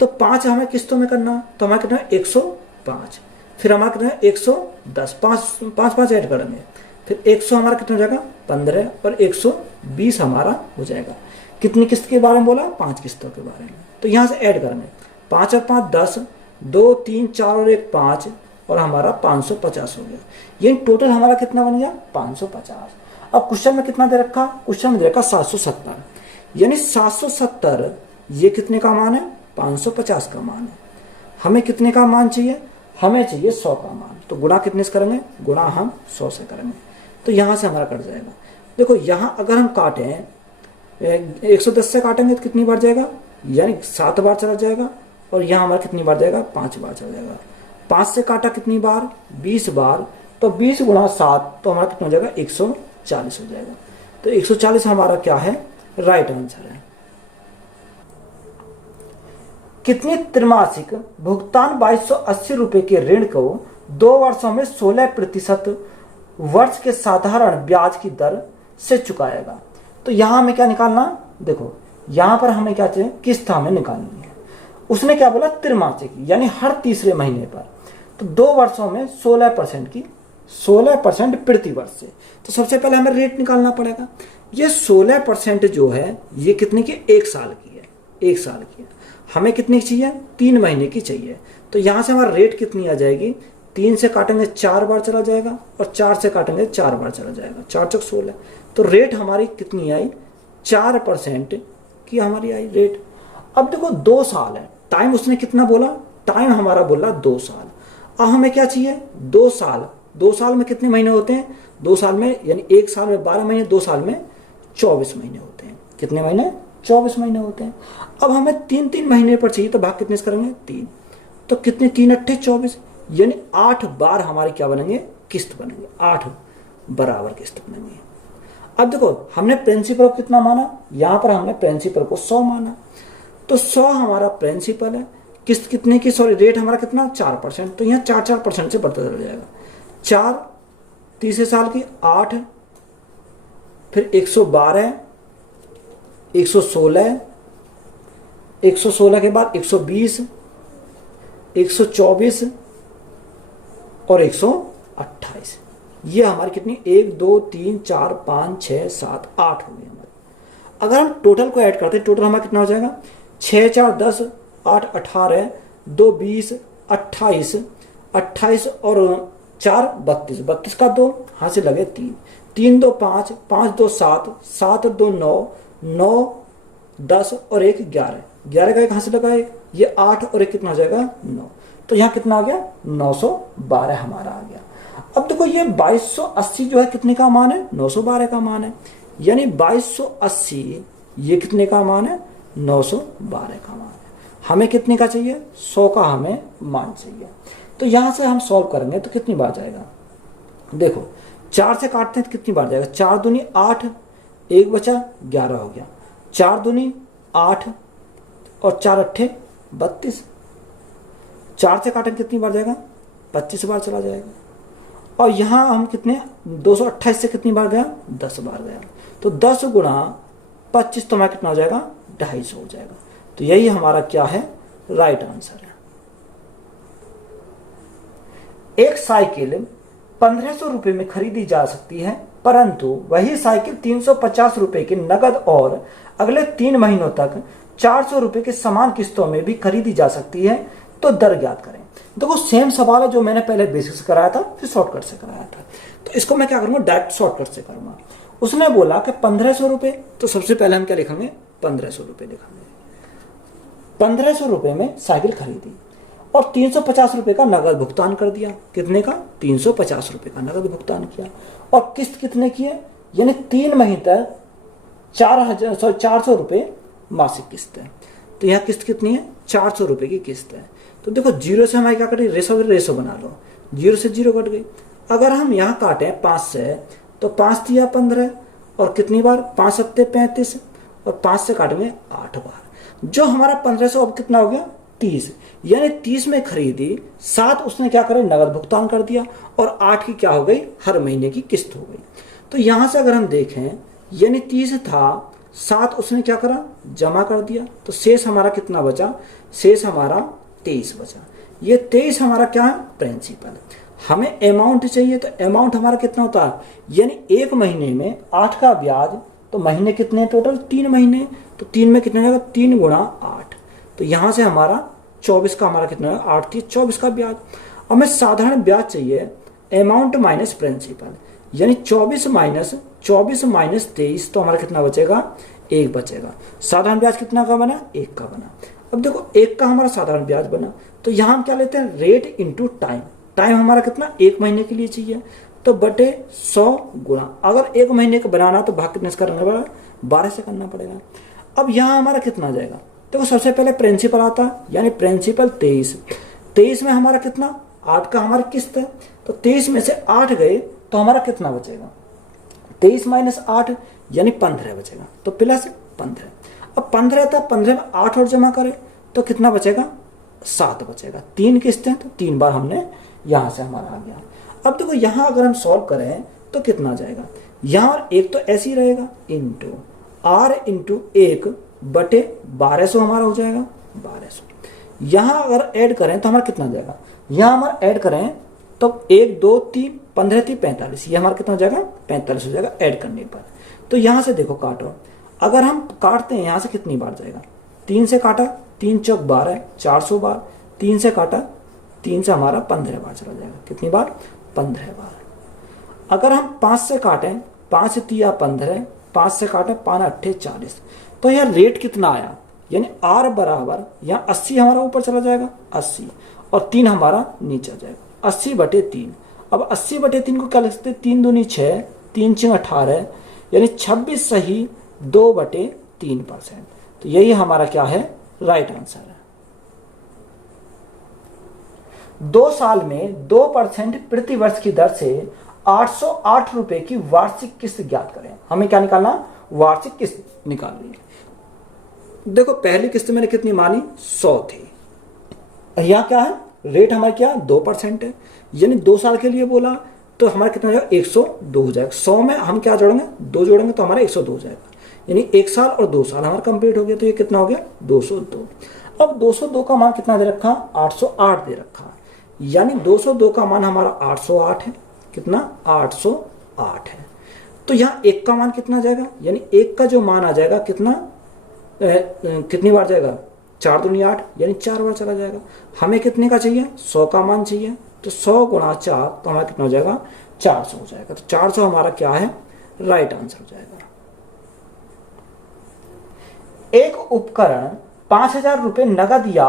तो 5 हमें किस्तों में करना, तो हमारा कितना है 105, फिर हमारा कितना है 110, 5 ऐड करेंगे, फिर 100 हमारा कितना हो जाएगा 15, और 120 हमारा हो जाएगा। कितनी किस्त के बारे में बोला, 5 किस्तों के बारे में। तो यहाँ से ऐड करेंगे, 5 और 5 10, 2 3 4 और 1 5 और हमारा 550 हो गया। ये टोटल हमारा कितना बन गया 550। अब क्वेश्चन में कितना दे रखा, क्वेश्चन में दे रखा 770, यानी 770 ये कितने का मान है 550 का मान है। हमें कितने का मान चाहिए, हमें चाहिए 100 का मान। तो गुणा कितने से करेंगे, गुणा हम 100 से करेंगे। तो यहाँ से हमारा कट जाएगा। देखो यहाँ अगर हम काटें 110 से काटेंगे तो कितनी बार जाएगा, यानी 7 बार चला जाएगा। और यहाँ हमारा कितनी बार जाएगा 5 बार चला जाएगा। 5 से काटा कितनी बार 20 बार, तो 20 गुणा 7 तो हमारा कितना हो जाएगा 140 हो जाएगा। तो 140 हमारा क्या है, राइट आंसर है। कितनी त्रैमासिक भुगतान 2280 रुपए के ऋण को 2 वर्षों में 16% वर्ष के साधारण ब्याज की दर से चुकाएगा। तो यहां हमें क्या निकालना, देखो यहां पर हमें क्या चाहिए, किस्त हमें निकालनी है। उसने क्या बोला त्रैमासिक, यानी हर तीसरे महीने पर। तो 2 वर्षों में 16% की 16% प्रति वर्ष से। तो सबसे पहले हमें रेट निकालना पड़ेगा। ये 16% जो है ये कितने की, 1 साल की है, 1 साल की है। हमें कितनी चाहिए 3 महीने की चाहिए। तो यहां से हमारा रेट कितनी आ जाएगी, 3 से काटेंगे 4 बार चला जाएगा और 4 से काटेंगे 4 बार चला जाएगा, 4 चौक 16। तो रेट हमारी कितनी आई 4% की हमारी आई रेट। अब देखो 2 साल है, टाइम उसने कितना बोला, टाइम हमारा बोला 2 साल। अब हमें क्या चाहिए 2 साल। 2 साल में कितने महीने होते हैं, 2 साल में यानी 1 साल में 12 महीने, 2 साल में 24 महीने होते हैं। कितने महीने 24 महीने होते हैं। अब हमें 3 महीने पर चाहिए, तो भाग कितने से करेंगे 3। तो कितने 3 अट्ठे 24, यानी 8 बार हमारे क्या बनेंगे, किस्त बनेंगे, 8 बराबर किस्त बनेंगे। अब देखो हमने प्रिंसिपल को कितना माना, यहां पर हमने प्रिंसिपल को 100 माना। तो 100 हमारा प्रिंसिपल है, किस्त कितने की, सॉरी रेट हमारा कितना 4%। तो यहाँ 4% से बढ़ता चला जाएगा। 4 तीसरे साल की 8, फिर 112, 116, 116 के बाद 120, 124 और 128। ये हमारी कितनी 1 2 3 4 5 6 7 8 हो गई हमारी। अगर हम टोटल को ऐड करते हैं, टोटल हमारा कितना हो जाएगा 6 4 10 8 18 2 20 28 28 और 4 32, 32 का 2 हाथ से लगे 3 3 2 5 5 2 7 7 2 9 9 10 और 1 11 11 का 1 हाथ से लगा 1, ये 8 और 1 कितना हो जाएगा 9। तो यहाँ कितना आ गया 912 हमारा आ गया। अब देखो ये 2280 जो है कितने का मान है 912 का मान है, यानी 2280 ये कितने का मान है 912 का मान है। हमें कितने का चाहिए 100 का हमें मान चाहिए। तो यहां से हम सॉल्व करेंगे तो कितनी बार जाएगा, देखो 4 से काटते हैं तो कितनी बार जाएगा, 4 दूनी 8, 1 बचा 11 हो गया, 4 दूनी 8 और 4 अट्ठे 32। 4 से काटें कितनी बार जाएगा 25 बार चला जाएगा। और यहां हम कितने 228 से कितनी बार गया 10 बार गया। तो 10 गुणा 25 तो हमारा कितना हो जाएगा 250 हो जाएगा। तो यही हमारा क्या है राइट आंसर है। एक साइकिल 1500 रुपए में खरीदी जा सकती है, परंतु वही साइकिल 350 रुपए की नगद और अगले 3 महीनों तक 400 रुपए के समान किस्तों में भी खरीदी जा सकती है, तो दर ज्ञात करें। देखो सेम सवाल है जो मैंने पहले बेसिक से कराया था फिर शॉर्टकट से कराया था। तो इसको मैं क्या करूंगा डायरेक्ट शॉर्टकट से करूंगा। उसने बोला कि 1500 रुपए, तो सबसे पहले हम क्या लिखेंगे 1500 रुपए लिखेंगे। 1500 रुपए में साइकिल खरीदी और 350 रुपए का नगद भुगतान कर दिया। कितने का 350 रुपए का नगद भुगतान किया। और किस्त कितने की है, यानी 3 महीने तक 400 रुपए मासिक किस्त है। तो यहाँ किस्त कितनी है 400 रुपए की किस्त है। तो देखो 0 से हमारी क्या कटी रेशो बना लो, 0 से 0 कट गई। अगर हम यहाँ काटे 5 से तो 5 दिया 15 और कितनी बार 5 सत्ते 35 और 5 से काटेंगे 8 बार। जो हमारा 1500 अब कितना हो गया 30, यानी 30 में खरीदी, 7 उसने क्या करे नगद भुगतान कर दिया और 8 की क्या हो गई हर महीने की किस्त हो गई। तो यहां से अगर हम देखें यानी 30 था, 7 उसने क्या करा जमा कर दिया, तो शेष हमारा कितना बचा, शेष हमारा 23 बचा। ये 23 हमारा क्या है प्रिंसिपल। हमें अमाउंट चाहिए, तो अमाउंट हमारा कितना होता है, यानी 1 महीने में 8 का ब्याज, तो महीने कितने टोटल 3 महीने, तो 3 में कितना जाएगा 3 गुणा 8। तो यहां से हमारा 24 का हमारा कितना है, 8 थी 24 का ब्याज। अब हमें साधारण ब्याज चाहिए, अमाउंट माइनस प्रिंसिपल, यानी 24 माइनस 23, तो हमारा कितना बचेगा, 1 बचेगा। साधारण ब्याज कितना का बना, 1 का बना। अब देखो 1 का हमारा साधारण ब्याज बना, तो यहाँ हम क्या लेते हैं, रेट इंटू टाइम। टाइम हमारा कितना, 1 महीने के लिए चाहिए, तो बटे 100 गुणा, अगर 1 महीने का बनाना तो भाग कितने से करना पड़ेगा, 12 से करना पड़ेगा। अब यहाँ हमारा कितना आ जाएगा, देखो सबसे पहले प्रिंसिपल आता है, यानी प्रिंसिपल 23 में हमारा कितना, 8 का हमारी किस्त है, तो 23 में से 8 गए तो हमारा कितना बचेगा, 23 माइनस 8 यानी 15 बचेगा, तो प्लस 15। अब 15 था, 15 में 8 और जमा करें तो कितना बचेगा, 7 बचेगा। 3 किस्तें, तो 3 बार हमने यहाँ से हमारा आ गया। अब देखो यहाँ अगर हम सॉल्व करें तो कितना जाएगा, यहाँ 1 तो ऐसे ही रहेगा, इंटू r इंटू 1 बटे 1200 हमारा हो जाएगा, 1200। यहाँ अगर ऐड करें तो हमारा कितना जाएगा, यहाँ हमारा ऐड करें तो 1 2 3 15 3 45, ये हमारा कितना हो जाएगा, 45 हो जाएगा ऐड करने पर। तो यहाँ से देखो काटो, अगर हम काटते हैं यहाँ से कितनी बार जाएगा, 3 से काटा, 3 चौक 12, 400 बार, 3 से काटा, 3 से हमारा 15 बार चला जाएगा, कितनी बार, 15 बार। अगर हम 5 से काटें, 5 तिया 15, 5 से काटें 5 8 40, तो यह रेट कितना आया, यानी r बराबर यहाँ 80 हमारा ऊपर चला जाएगा, 80 और 3 हमारा नीचे आ जाएगा, 80 बटे 3। अब 80 बटे 3 को क्या लिख सकते हैं, 3 दूनी 6, 3 6 18, यानी 26 सही 2 बटे 3%। तो यही हमारा क्या है, राइट आंसर है। 2 साल में 2% प्रति वर्ष की दर से 808 रुपए की वार्षिक किस्त ज्ञात करें। हमें क्या निकालना, वार्षिक किस्त निकालनी है। देखो पहली किस्त मैंने कितनी मानी, 100 थी। यहां क्या है, रेट हमारा क्या 2% है, यानी 2 साल के लिए बोला तो हमारा कितना हो जाएगा, 102 हो जाएगा। 100 में हम क्या जोड़ेंगे, 2 जोड़ेंगे तो हमारा 102 हो जाएगा, यानी 1 साल और 2 साल हमारा कंप्लीट हो गया। तो ये कितना हो गया, 202। अब 202 का मान कितना दे रखा, 808 दे रखा, यानी 202 का मान हमारा 808 है, कितना 808 है। तो यहाँ 1 का मान कितना जाएगा, यानी 1 का जो मान आ जाएगा कितना, कितनी बार जाएगा, 4 दूनी 8, यानी 4 बार चला जाएगा। हमें कितने का चाहिए, 100 का मान चाहिए, तो 100 गुणा 4 तो हमारा कितना हो जाएगा, 400 हो जाएगा। तो 400 हमारा क्या है, राइट आंसर हो जाएगा। एक उपकरण 5000 रुपए नगद या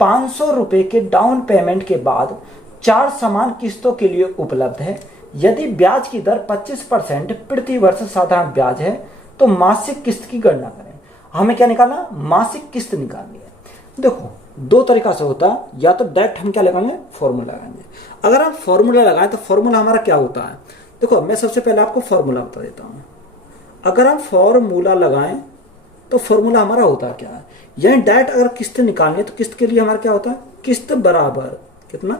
500 रुपए के डाउन पेमेंट के बाद 4 समान किस्तों के लिए उपलब्ध है। यदि ब्याज की दर 25% प्रति वर्ष साधारण ब्याज है तो मासिक किस्त की गणना करें। हमें क्या निकालना, मासिक किस्त निकालनी है। देखो 2 तरीका से होता है, या तो डायरेक्ट हम क्या लगाएंगे, फॉर्मूला लगाएंगे। अगर हम फॉर्मूला लगाएं तो फॉर्मूला हमारा क्या होता है, देखो मैं सबसे पहले आपको फॉर्मूला बता देता हूं। अगर हम फॉर्मूला लगाएं तो फॉर्मूला हमारा होता क्या है, यानी डायरेक्ट अगर किस्त निकालनी है तो किस्त के लिए हमारा क्या होता है, किस्त बराबर कितना,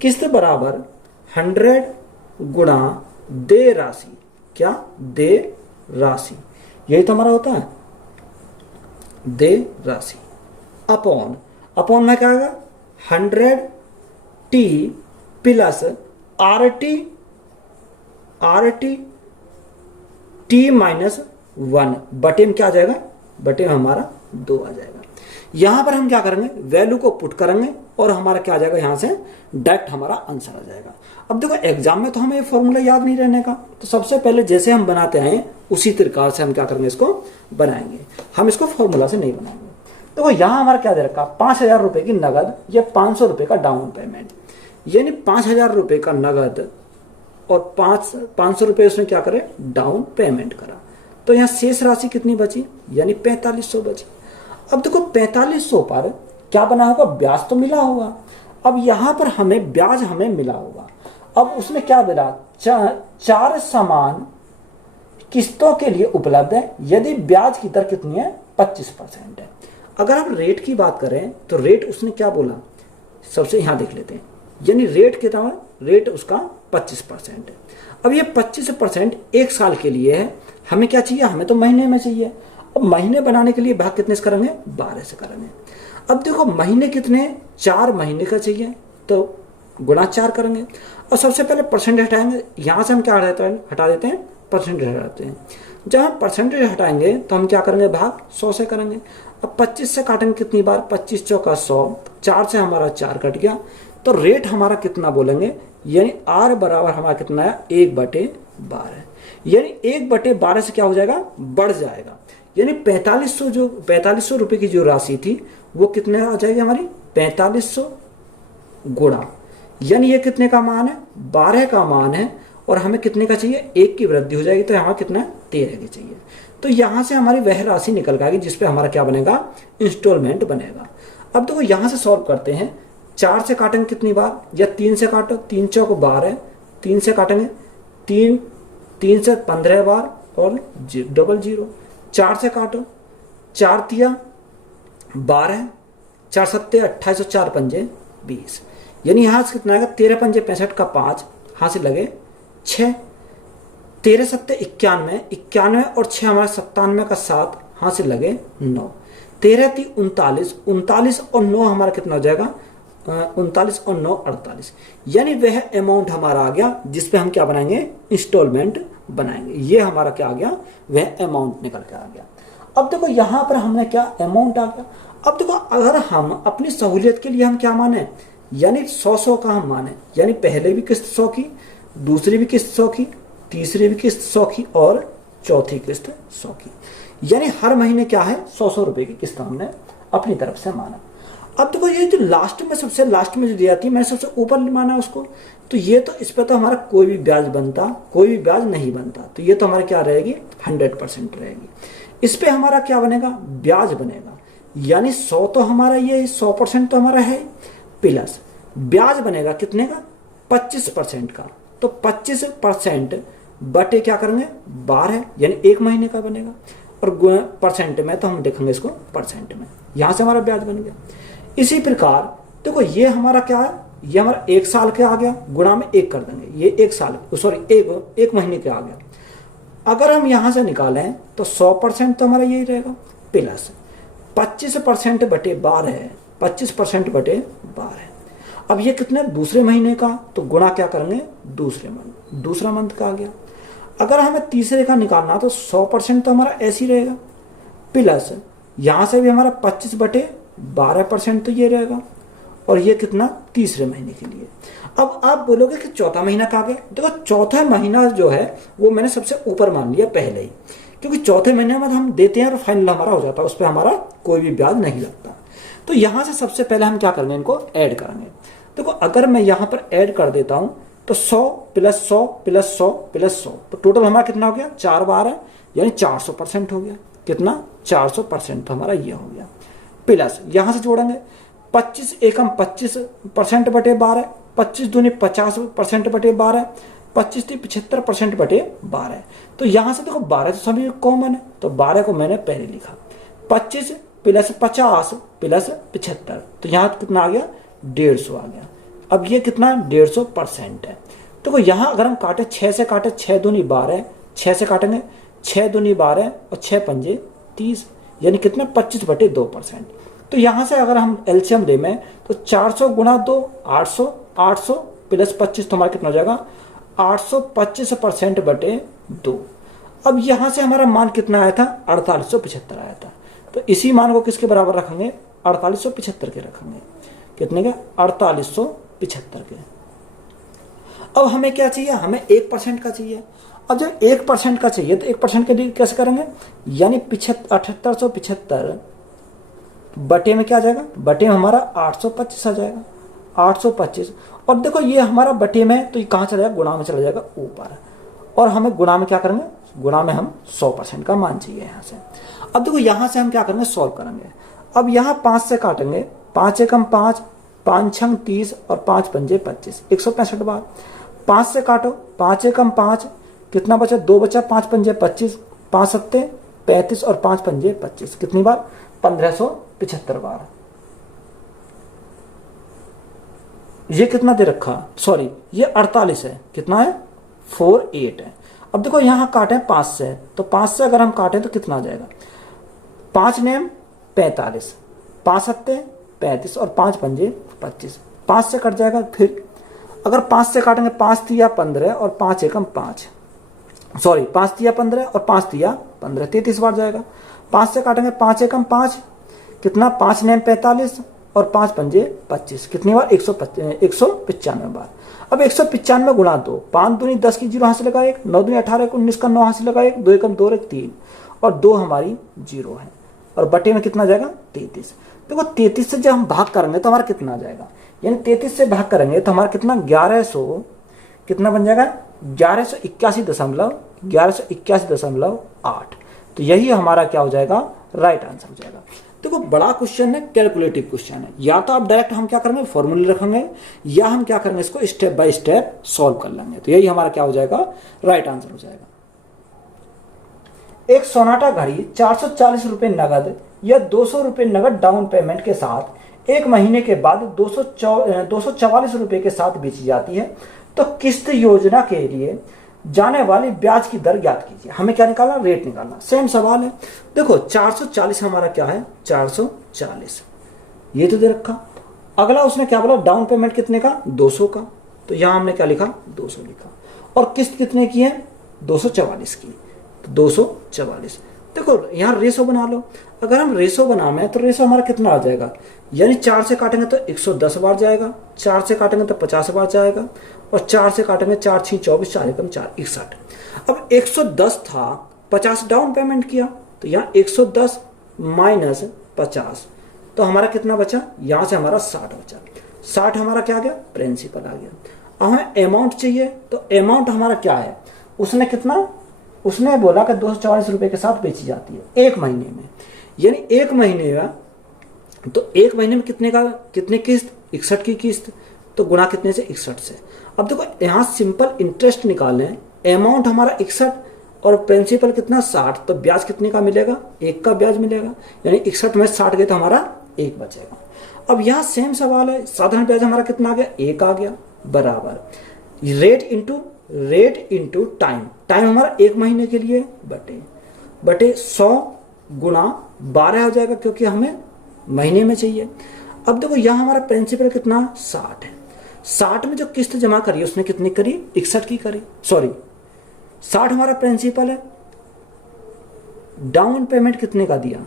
किस्त बराबर 100 गुणा दे राशि, क्या दे राशि, यही तो हमारा होता है, दे राशि अपॉन में क्या आएगा, 100t plus RT t minus 1 बटे में क्या आ जाएगा, बटे में हमारा 2 आ जाएगा। यहां पर हम क्या करेंगे, वैल्यू को पुट करेंगे और हमारा क्या आ जाएगा, यहां से डायरेक्ट हमारा आंसर आ जाएगा। अब देखो एग्जाम में तो हमें ये फॉर्मूला याद नहीं रहने का, तो सबसे पहले जैसे हम बनाते हैं उसी तरीका से हम क्या करेंगे, इसको बनाएंगे। हम इसको फॉर्मूला से नहीं बनाएंगे। देखो यहां हमारा क्या दे रखा, 5000 रुपए की नगद या 500 रुपए का डाउन पेमेंट, यानी 5000 रुपए का नगद और 500 रुपए उसने क्या करे, डाउन पेमेंट करा। तो यहाँ शेष राशि कितनी बची, यानी 4500 बची। अब देखो 4500 पर क्या बना होगा, ब्याज तो मिला होगा। अब यहां पर हमें ब्याज हमें मिला होगा। अब उसने क्या मिला, 4 समान किस्तों के लिए उपलब्ध है यदि ब्याज की दर कितनी है, 25% है। अगर हम रेट की बात करें तो रेट उसने क्या बोला, सबसे यहां देख लेते हैं, यानी रेट कितना है, रेट उसका 25% है। अब ये 25% 1 साल के लिए है, हमें क्या चाहिए, हमें तो महीने में चाहिए। अब महीने बनाने के लिए भाग कितने से करेंगे, 12 से करेंगे। अब देखो महीने कितने, 4 महीने का चाहिए तो गुणा 4 करेंगे। और सबसे पहले परसेंट हटाएंगे, यहां से हम क्या हटा देते हैं, परसेंट हटाते हैं। जब हम परसेंटेज हटाएंगे तो हम क्या करेंगे, भाग 100 से करेंगे। अब 25 से काटेंगे कितनी बार, 25 चौका 100, 4 से हमारा 4 कट गया, तो रेट हमारा कितना बोलेंगे, यानी R बराबर हमारा कितना है, 1/12। यानी 1/12 से क्या हो जाएगा, बढ़ जाएगा। यानी 4500 रुपए की जो राशि थी वो कितने आ जाएगी हमारी, 4500 गुणा, यानी ये कितने का मान है, 12 का मान है, और हमें कितने का चाहिए, 1 की वृद्धि हो जाएगी, तो यहाँ कितना 13 की चाहिए। तो यहां से हमारी वह राशि निकल के आएगी जिसपे हमारा क्या बनेगा, इंस्टॉलमेंट बनेगा। अब देखो यहां से सॉल्व करते हैं, 4 से काटेंगे कितनी बार, या 3 से काटो, 3 चौक 12, 3 से काटेंगे 3 से 15 बार और 00, 4 से काटो, 4 तिया 12, 4 सत्ते 28 और 4 पंजे 20, यानी यहां से कितना आएगा, 13 पंजे 65 का 5, हाथ से लगे 6, 13 सत्ते 91, 91 और 6 हमारा 97 का 7, हाथ से लगे 9, 13 ती 39, 39 और 9 हमारा कितना हो जाएगा, 39 और 9 48, यानी वह अमाउंट हमारा आ गया जिसपे हम क्या बनाएंगे, इंस्टॉलमेंट बनाएंगे। ये हमारा क्या आ गया, वह अमाउंट निकल के आ गया। अब देखो यहां पर हमने क्या, अमाउंट आ गया। अब देखो अगर हम अपनी सहूलियत के लिए हम क्या माने, यानी 100 का हम माने, यानी पहले भी किस्त 100 की, दूसरी भी किस्त 100 की, तीसरी भी किस्त 100 की और चौथी किस्त 100 की, यानी हर महीने क्या है, 100 रुपए की किस्त हमने अपनी तरफ से माना। अब देखो ये जो लास्ट में, सबसे लास्ट में जो दी जाती है, मैंने सबसे ऊपर माना उसको, तो ये तो इस पर तो हमारा कोई भी ब्याज बनता, कोई भी ब्याज नहीं बनता, तो ये तो हमारी क्या रहेगी, 100% रहेगी। इस पे हमारा क्या बनेगा, ब्याज बनेगा, यानी 100 तो हमारा ये 100% तो हमारा है, प्लस ब्याज बनेगा कितने का, 25% का, तो 25% बटे क्या करेंगे, 12, यानी 1 महीने का बनेगा, और परसेंट में तो हम देखेंगे इसको परसेंट में, यहां से हमारा ब्याज बन गया। इसी प्रकार देखो ये हमारा क्या है, ये हमारा 1 साल के आ गया, गुणा में 1 कर देंगे, ये 1 साल, सॉरी 1 महीने के आ गया। अगर हम यहां से निकालें तो 100% तो हमारा यही रहेगा, प्लस 25% बटे 12 है, 25% बटे 12। अब ये कितने, दूसरे महीने का, तो गुणा क्या करेंगे, दूसरा मंथ का आ गया। अगर हमें तीसरे का निकालना तो 100% तो हमारा ऐसे ही रहेगा, प्लस यहां से भी हमारा 25/12% तो ये रहेगा, और ये कितना, तीसरे महीने के लिए। अब आप बोलोगे कि चौथा महीना कहाँ गया, देखो चौथा महीना जो है वो मैंने सबसे ऊपर मान लिया पहले ही, क्योंकि चौथे महीने में हम देते हैं और फाइनल हमारा हो जाता है, उस पर हमारा कोई भी ब्याज नहीं लगता। तो यहां से सबसे पहले हम क्या करेंगे, इनको ऐड करेंगे। देखो अगर मैं यहां पर ऐड कर देता हूं तो 100 + 100 + 100 + 100, तो टोटल हमारा कितना हो गया, 4 बार है, यानी 400% हो गया। कितना, 400% तो हमारा ये हो गया। प्लस यहां से जोड़ेंगे 25 एकम 25% बटे 12, 25 दूनी 50% बटे 12, 25 × 75% बटे 12। तो यहां से देखो 12 तो सभी कॉमन है, तो 12 को मैंने पहले लिखा, 25 + 50 + 75, तो यहां कितना आ गया, 150 आ गया। अब ये कितना, 150% है। तो यहां अगर हम काटे, 6 से काटे, 6 दूनी 12, 6 से काटेंगे, 6 दूनी 12 और 6 पंजे 30, यानी कितना, 25/2%। तो यहां से अगर हम एलसीएम लें तो 400 गुणा 2 800, 800 + 25 तो हमारा कितना हो जाएगा, 825% बटे 2। अब यहां से हमारा मान कितना आया था, 4875 आया था, तो इसी मान को किसके बराबर रखेंगे, 4875 के रखेंगे। कितने के, 4875 के। अब हमें क्या चाहिए, हमें 1% का चाहिए। अब जब 1% का चाहिए तो 1% के लिए कैसे करेंगे, यानी 7875 बटे में क्या आ जाएगा, बटे में हमारा 825 आ जाएगा, 825। और देखो ये हमारा बटे में, तो ये कहां चला जाएगा, गुणा में चला जाएगा ऊपर, और हमें गुणा में क्या करेंगे, गुणा में हम 100% का मान चाहिए यहां से। अब देखो यहां से हम क्या करेंगे, सॉल्व करेंगे। अब यहां 5 से काटेंगे, 5 एकम 5, 5 छंग 30 और 5 पंजे 25, 165 बार। 5 से काटो, 5 एकम 5, कितना बचा, 2 बचा, 5 पंजे 25, 5 सत्ते 35 और 5 पंजे 25, कितनी बार, 1575 बार। ये कितना दे रखा, सॉरी ये 48 है, कितना है, 48 है। अब देखो यहां काटे 5 से, तो 5 से अगर हम काटें तो कितना आ जाएगा, 5 नेम 45, 5 सत्ते 35 और 5 पंजे 25, 5 से कट जाएगा। फिर अगर 5 से काटेंगे, 5 तिया 15 और 5 एकम 5, सॉरी 5 तिया 15 और 5 तिया 15, 33 बार जाएगा। 5 से काटेंगे 5 एकम 5, कितना 5 9 45 और 5 पंजे 25, कितनी बार 195 बार। अब 195 गुणा 2, 5 दूनी 10 की 0 हासिल लगा 1, 9 दूनी 18 को 19 का 9 हासिल लगा 1, 2 एकम 2 और 1 3 और 2 हमारी 0 है और बटे में कितना जाएगा 33। देखो 33 से जब हम भाग करेंगे तो हमारा कितना आ जाएगा, यानी 33 से भाग करेंगे तो हमारा कितना 1100 कितना बन जाएगा 1181.8। तो यही हमारा क्या हो जाएगा राइट आंसर हो जाएगा। देखो बड़ा क्वेश्चन है, कैलकुलेटिव क्वेश्चन है, या तो आप डायरेक्ट हम क्या करेंगे फॉर्मूले रखेंगे या हम क्या करेंगे इसको स्टेप बाय स्टेप सॉल्व कर लेंगे। तो यही हमारा क्या हो जाएगा राइट आंसर हो जाएगा। एक सोनाटा घड़ी 440 रुपए नगद या 200 रुपए नगद डाउन पेमेंट के साथ 1 महीने के बाद 244 रुपए के साथ बेची जाती है, तो किस्त योजना के लिए जाने वाली ब्याज की दर ज्ञात कीजिए। हमें क्या निकालना, रेट निकालना। सेम सवाल है। देखो 440 हमारा क्या है 440, ये तो दे रखा। अगला उसने क्या बोला डाउन पेमेंट कितने का 200 का, तो यहां हमने क्या लिखा 200 लिखा। और किस्त कितने की है 244 की, तो 244। देखो यहां रेशो बना लो, अगर हम रेशो बनावे तो रेशो हमारा कितना आ जाएगा, यानी 4 से काटेंगे तो 110 बार जाएगा, 4 से काटेंगे तो 50 बार जाएगा और 4 से काटेंगे 4 6 24 4 एकम 4 61। अब 110 था, 50 डाउन पेमेंट किया, तो यहाँ 110 माइनस 50 तो हमारा कितना बचा, यहां से हमारा 60 बचा। 60 हमारा क्या आ गया प्रिंसिपल आ गया। अब हमें अमाउंट चाहिए, तो अमाउंट हमारा क्या है, उसने कितना, उसने बोला कि 244 रुपए के साथ बेची जाती है 1 महीने में, यानी 1 महीने में, तो 1 महीने में कितने किस्त 61 की किस्त, तो गुणा कितने से 61 से। अब देखो यहां सिंपल इंटरेस्ट निकालें, अमाउंट हमारा 61 और प्रिंसिपल कितना 60, तो ब्याज कितने का मिलेगा 1 का ब्याज मिलेगा, यानी 61 में 60 गए तो हमारा 1 बचेगा। अब यहाँ सेम सवाल है, साधारण ब्याज हमारा कितना आ गया 1 आ गया, बराबर रेट इंटू टाइम हमारा 1 महीने के लिए बटे 100 गुणा 12 हो जाएगा, क्योंकि हमें महीने में चाहिए। अब देखो यहां हमारा प्रिंसिपल कितना 60 है, 60 में जो किस्त जमा करी उसने कितनी करी 61 की करी, सॉरी 60 हमारा प्रिंसिपल है, डाउन पेमेंट कितने का दिया,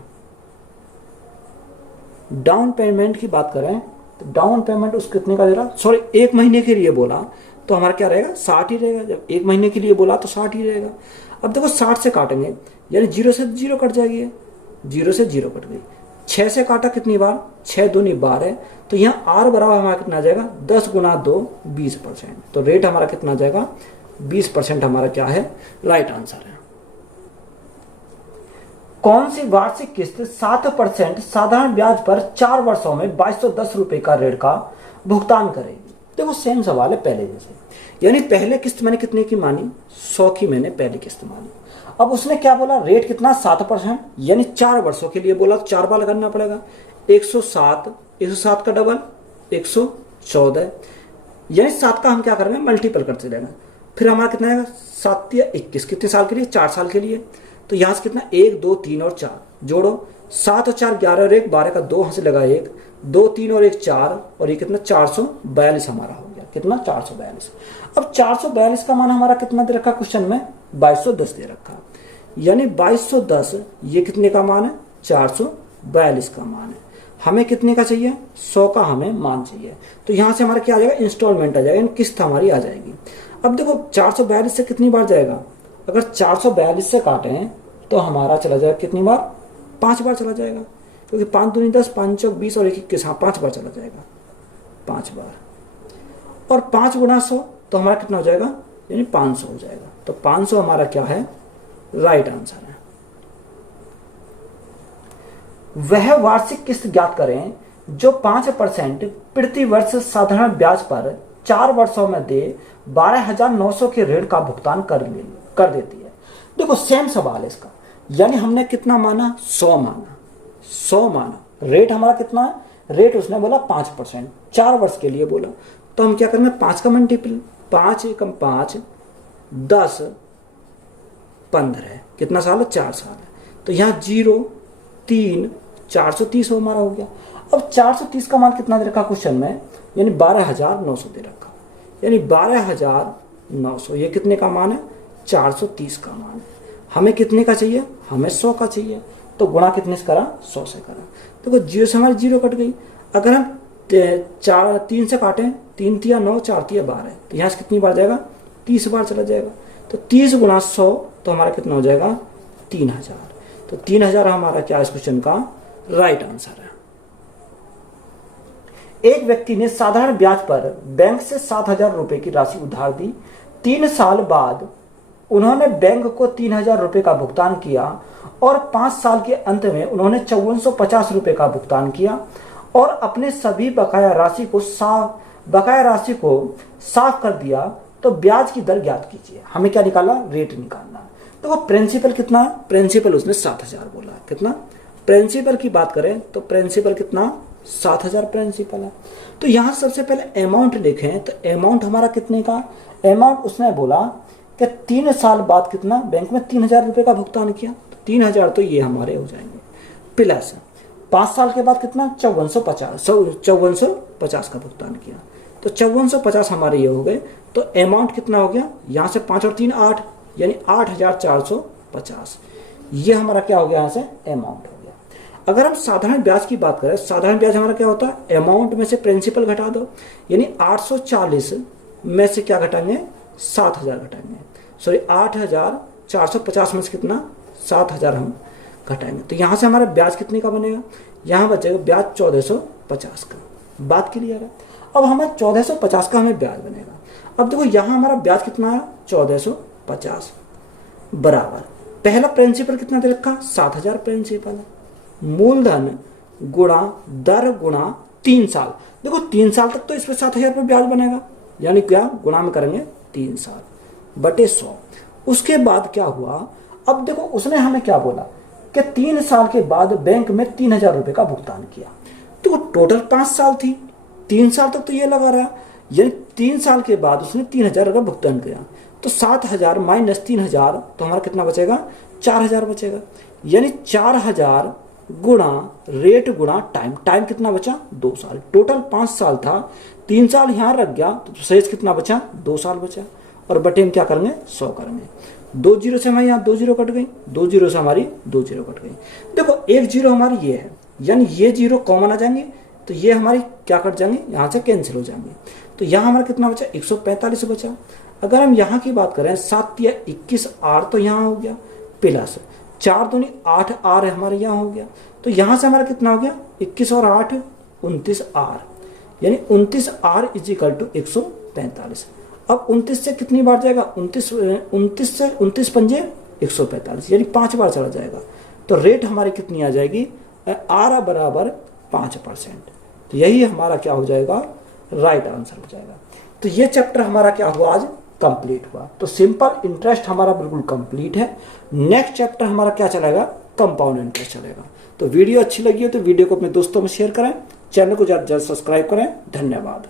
डाउन पेमेंट की बात करें तो डाउन पेमेंट उस कितने का दे रहा, सॉरी 1 महीने के लिए बोला तो हमारा क्या रहेगा 60 ही रहेगा, जब 1 महीने के लिए बोला तो 60 ही रहेगा। अब देखो 60 से काटेंगे यानी 0 से 0 कट जाएगी, 0 से 0 कट गई। 6 से काटा कितनी बार 6 दूनी 12, तो यहाँ आर बराबर हमारा कितना आ जाएगा 10 गुणा 2 20%, तो रेट हमारा कितना आ जाएगा 20% हमारा क्या है राइट आंसर है। कौन सी वार्षिक किस्त 7% साधारण ब्याज पर 4 वर्षों में 2210 रुपए का ऋण का भुगतान करेगी। देखो सेम सवाल है पहले जैसे, यानी पहले किस्त मैंने कितने की मानी 100 की मैंने पहली किस्त मानी। अब उसने क्या बोला रेट कितना 7%, यानी 4 वर्षों के लिए बोला तो 4 बार लगाना पड़ेगा, 107 का डबल 114, यानी 7 का हम क्या करेंगे मल्टीपल करते रहेंगे। फिर हमारा कितना आएगा 7 या 21, कितने साल के लिए 4 साल के लिए, तो यहां से कितना 1 2 3 और 4 जोड़ो, 7 और 4 11 और 1 12 का 2 हाथ से लगा 1 2 3 और 1 4 और ये कितना 442 हमारा हो गया, कितना 442। अब 442 का मान हमारा कितना दे रखा क्वेश्चन में 2210 दे रखा, यानी 2210 ये कितने का मान है 442 का मान है। हमें कितने का चाहिए 100 का हमें मान चाहिए, तो यहां से हमारा क्या आ जाएगा इंस्टॉलमेंट आ जाएगा, किस्त हमारी आ जाएगी। अब देखो 442 से कितनी बार जाएगा, अगर 442 से काटें तो हमारा चला जाएगा कितनी बार 5 बार चला जाएगा, क्योंकि 5 दूनी 10 5 चौक 20 और 1 21, हाँ 5 बार चला जाएगा 5 बार, और 5 गुणा 100 तो हमारा कितना हो जाएगा यानी 500 हो जाएगा, तो 500 हमारा क्या है राइट आंसर है। वह वार्षिक किस्त ज्ञात करें जो 5% प्रति वर्ष साधारण ब्याज पर 4 वर्षों में दे 12,900 के ऋण का भुगतान कर देती है। देखो सेम सवाल है इसका, यानी हमने कितना माना 100 माना, रेट हमारा कितना है, रेट उसने बोला 5% 4 वर्ष के लिए बोला, तो हम क्या करेंगे 5 का मल्टीपल 5 एकम 5 10 15 कितना साल है 4 साल है, तो यहाँ 0 3 430 हमारा हो गया। अब 430 का मान कितना दे रखा क्वेश्चन में, यानी 12,900 दे रखा, यानी 12,900 ये कितने का मान है 430 का मान है। हमें कितने का चाहिए, हमें 100 का चाहिए, तो गुणा कितने से करा, 100 से करा। देखो जीरो से हमारी जीरो कट गई। अगर हम 3 से काटें, 3 तिया 9, 4 तिया 12, तो यहाँ से कितनी बार जाएगा, 30 बार चला जाएगा। तो 30 गुणा 100 तो हमारा कितना हो जाएगा, 3000। तो 3000 हमारा क्या इस क्वेश्चन का राइट आंसर है। एक व्यक्ति ने साधारण ब्याज पर बैंक से 7000 रुपए की राशि उधार दी। 3 साल बाद उन्होंने बैंक को 3000 रुपए का भुगतान किया और 5 साल के अंत में उन्होंने 5450 रुपए का भुगतान किया और अपने सभी बकाया राशि को साफ कर दिया। तो ब्याज की दर ज्ञात कीजिए। हमें क्या निकाला, रेट निकालना। देखो प्रिंसिपल कितना है, प्रिंसिपल उसने 7000 बोला है। कितना प्रिंसिपल की बात करें तो प्रिंसिपल कितना, 7000 प्रिंसिपल है। तो यहां सबसे पहले अमाउंट लिखें, तो अमाउंट हमारा कितने का, अमाउंट उसने बोला कि 3 साल बाद कितना, बैंक में 3000 रुपए का भुगतान किया, तो 3000 तो ये हमारे हो जाएंगे, प्लस 5 साल के बाद कितना, 5450 का भुगतान किया, तो 5450 हमारे ये हो गए। तो अमाउंट कितना हो गया, यहां से 5 और 3 8, यानी 8450। ये हमारा क्या हो गया, यहां से अमाउंट हो गया। अगर हम साधारण ब्याज की बात करें, साधारण ब्याज हमारा क्या होता है, अमाउंट में से प्रिंसिपल घटा दो, यानी 840 में से क्या घटाएंगे, 7000 घटाएंगे, सॉरी 8450 में से कितना, 7000 हम घटाएंगे। तो यहां से हमारा ब्याज कितने का बनेगा, यहां बचेगा ब्याज 1450 का। बात क्लियर है। अब हमें 1450 का हमें ब्याज बनेगा। अब देखो यहां हमारा ब्याज कितना है, 1450 बराबर पहला प्रिंसिपल कितना दे रखा, 7000 प्रिंसिपल है, मूलधन गुणा दर गुणा 3 साल। देखो 3 साल तक तो इस पर 7000 रुपये ब्याज बनेगा, यानी क्या गुणा में करेंगे 3 साल बटे 100। उसके बाद क्या हुआ, अब देखो उसने हमें क्या बोला कि 3 साल के बाद बैंक में 3000 रुपए का भुगतान किया। देखो टोटल 5 साल थी, 3 साल तक तो ये लगा रहा, यानी 3 साल के बाद उसने 3000 का भुगतान किया, तो 7000 माइनस 3000 तो हमारा कितना बचेगा, 4000 बचेगा। यानी 4000 गुणा रेट गुणा टाइम, टाइम कितना बचा, 2 साल। टोटल 5 साल था, 3 साल यहां रख गया तो शेष कितना बचा, 2 साल बचा। और बटे में क्या करेंगे, 100 करेंगे। 2 जीरो से हमारी यहाँ 2 जीरो कट गई, 2 जीरो से हमारी 2 जीरो कट गई। देखो 1 जीरो हमारी ये है, यानी ये जीरो कॉमन आ जाएंगे, तो ये हमारी क्या कट जाएंगे, यहाँ से कैंसिल हो जाएंगे। तो यहाँ हमारा कितना बचा, 145 बचा। अगर हम यहाँ की बात करें, 7 या 21 आर तो यहाँ हो गया, प्लस 4 दूनी 8 आर हमारे यहाँ हो गया। तो यहाँ से हमारा कितना हो गया, 21 और 8 29 आर, यानी 29 आर इज इक्वल टू 145। अब 29 से कितनी बार जाएगा, 29 से 29 पंजे 145, यानी 5 बार चला जाएगा। तो रेट हमारी कितनी आ जाएगी, आर बराबर 5%। तो यही हमारा क्या हो जाएगा, राइट आंसर हो जाएगा। तो ये चैप्टर हमारा क्या हुआ, आज कंप्लीट हुआ। तो सिंपल इंटरेस्ट हमारा बिल्कुल कंप्लीट है। नेक्स्ट चैप्टर हमारा क्या चलेगा, कंपाउंड इंटरेस्ट चलेगा। तो वीडियो अच्छी लगी हो तो वीडियो को अपने दोस्तों में शेयर करें, चैनल को ज्यादा सब्सक्राइब करें। धन्यवाद।